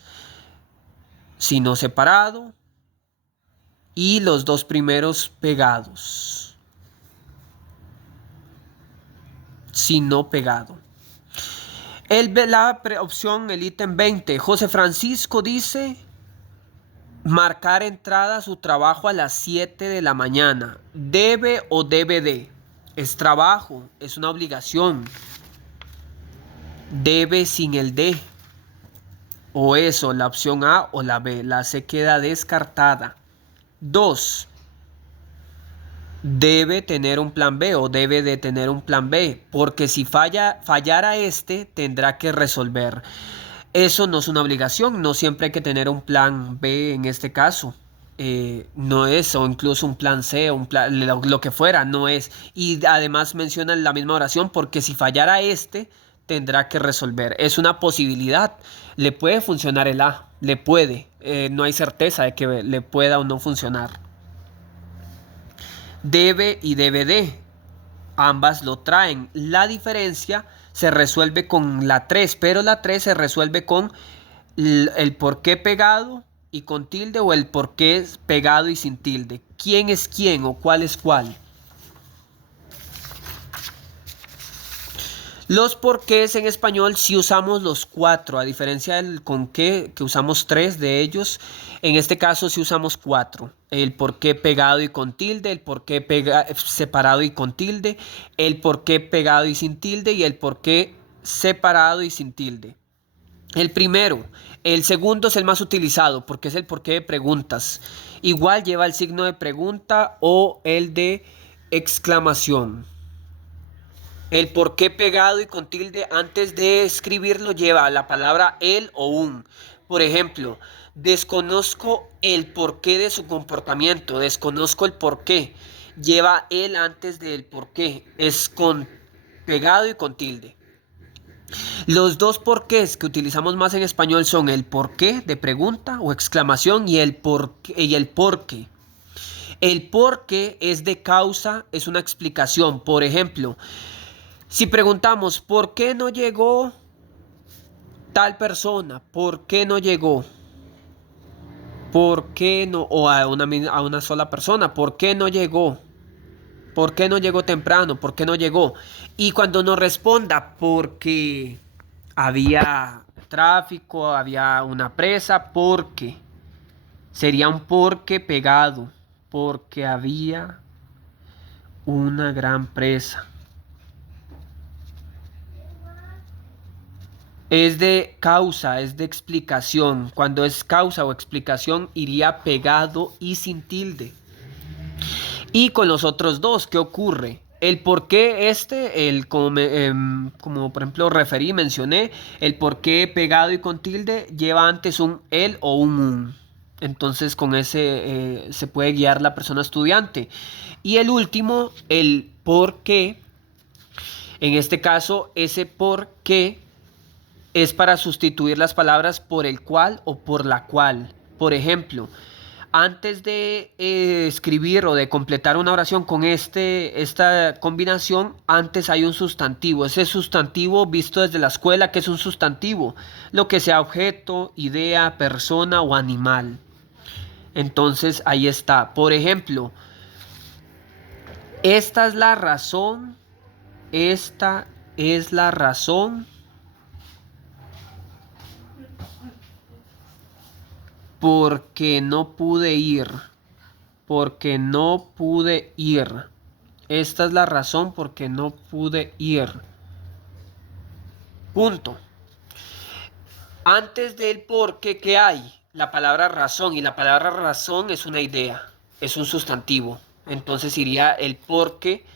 Si no separado y los dos primeros pegados. Si no pegado. La opción, el ítem 20. José Francisco dice marcar entrada a su trabajo a las 7 de la mañana. ¿Debe o debe de? Es trabajo, es una obligación. Debe sin el de. O eso, la opción A o la B. La C queda descartada. 2. Debe tener un plan B o debe de tener un plan B, porque si fallara este, tendrá que resolver. Eso no es una obligación, no siempre hay que tener un plan B en este caso. No es, o incluso un plan C, o un plan, lo que fuera, no es. Y además menciona en la misma oración, porque si fallara este, tendrá que resolver. Es una posibilidad. Le puede funcionar el A, le puede. No hay certeza de que le pueda o no funcionar. Debe y debe de. Ambas lo traen. La diferencia se resuelve con la 3, pero la 3 se resuelve con el por qué pegado y con tilde o el por qué pegado y sin tilde. ¿Quién es quién o cuál es cuál? Los porqués en español sí usamos los cuatro, a diferencia del con qué, que usamos tres de ellos. En este caso sí usamos cuatro. El porqué pegado y con tilde, el porqué separado y con tilde, el porqué pegado y sin tilde y el porqué separado y sin tilde. El primero, el segundo es el más utilizado porque es el porqué de preguntas. Igual lleva el signo de pregunta o el de exclamación. El por qué pegado y con tilde antes de escribirlo lleva la palabra el o un. Por ejemplo, desconozco el porqué de su comportamiento, desconozco el porqué. Lleva el antes del porqué, es con pegado y con tilde. Los dos porqués que utilizamos más en español son el porqué de pregunta o exclamación y el porqué. El porqué es de causa, es una explicación. Por ejemplo, si preguntamos ¿por qué no llegó tal persona? ¿Por qué no llegó? ¿Por qué no? O a una sola persona, ¿por qué no llegó? ¿Por qué no llegó temprano? ¿Por qué no llegó? Y cuando nos responda porque había tráfico, había una presa, porque sería un porque pegado, porque había una gran presa. Es de causa, es de explicación. Cuando es causa o explicación iría pegado y sin tilde. Y con los otros dos, ¿qué ocurre? El por qué como por ejemplo referí, mencioné, el por qué pegado y con tilde lleva antes un el o un un. Entonces con ese se puede guiar la persona estudiante. Y el último, el por qué. En este caso, ese por qué es para sustituir las palabras por el cual o por la cual. Por ejemplo, antes de escribir o de completar una oración con esta combinación, antes hay un sustantivo. Ese sustantivo visto desde la escuela, que es un sustantivo, lo que sea objeto, idea, persona o animal. Entonces ahí está. Por ejemplo, esta es la razón, esta es la razón porque no pude ir. Porque no pude ir. Esta es la razón porque no pude ir. Punto. Antes del por qué, ¿qué hay? La palabra razón. Y la palabra razón es una idea. Es un sustantivo. Entonces iría el por qué.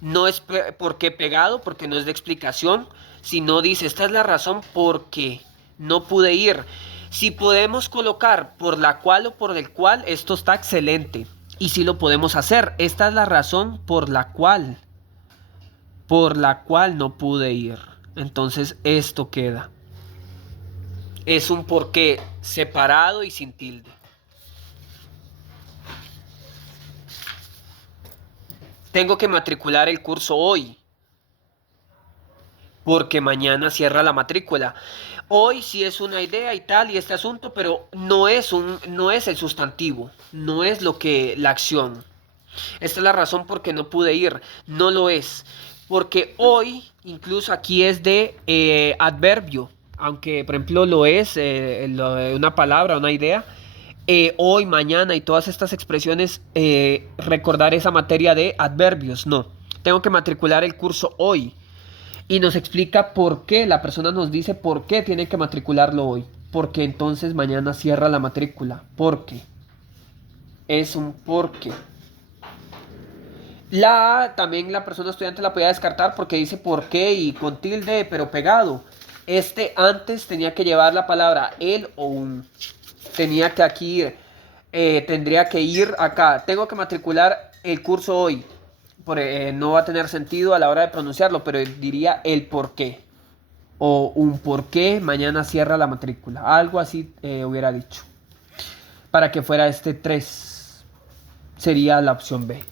No es por qué pegado, porque no es de explicación. Sino dice, esta es la razón porque no pude ir. Si podemos colocar por la cual o por el cual, esto está excelente. Y si lo podemos hacer. Esta es la razón por la cual no pude ir. Entonces esto queda. Es un porqué separado y sin tilde. Tengo que matricular el curso hoy, porque mañana cierra la matrícula. Hoy sí es una idea y tal y este asunto, pero no es el sustantivo, no es la acción. Esta es la razón por qué no pude ir, no lo es. Porque hoy, incluso aquí es de adverbio, aunque por ejemplo lo es una palabra, una idea. Hoy, mañana y todas estas expresiones, recordar esa materia de adverbios, no. Tengo que matricular el curso hoy. Y nos explica por qué, la persona nos dice por qué tiene que matricularlo hoy. Porque entonces mañana cierra la matrícula. Porque es un porque. También la persona estudiante la podía descartar porque dice por qué y con tilde, pero pegado. Antes tenía que llevar la palabra el o un. Tenía que aquí ir. Tendría que ir acá. Tengo que matricular el curso hoy. No va a tener sentido a la hora de pronunciarlo, pero diría el por qué. O un por qué mañana cierra la matrícula. Algo así hubiera dicho. Para que fuera 3. Sería la opción B.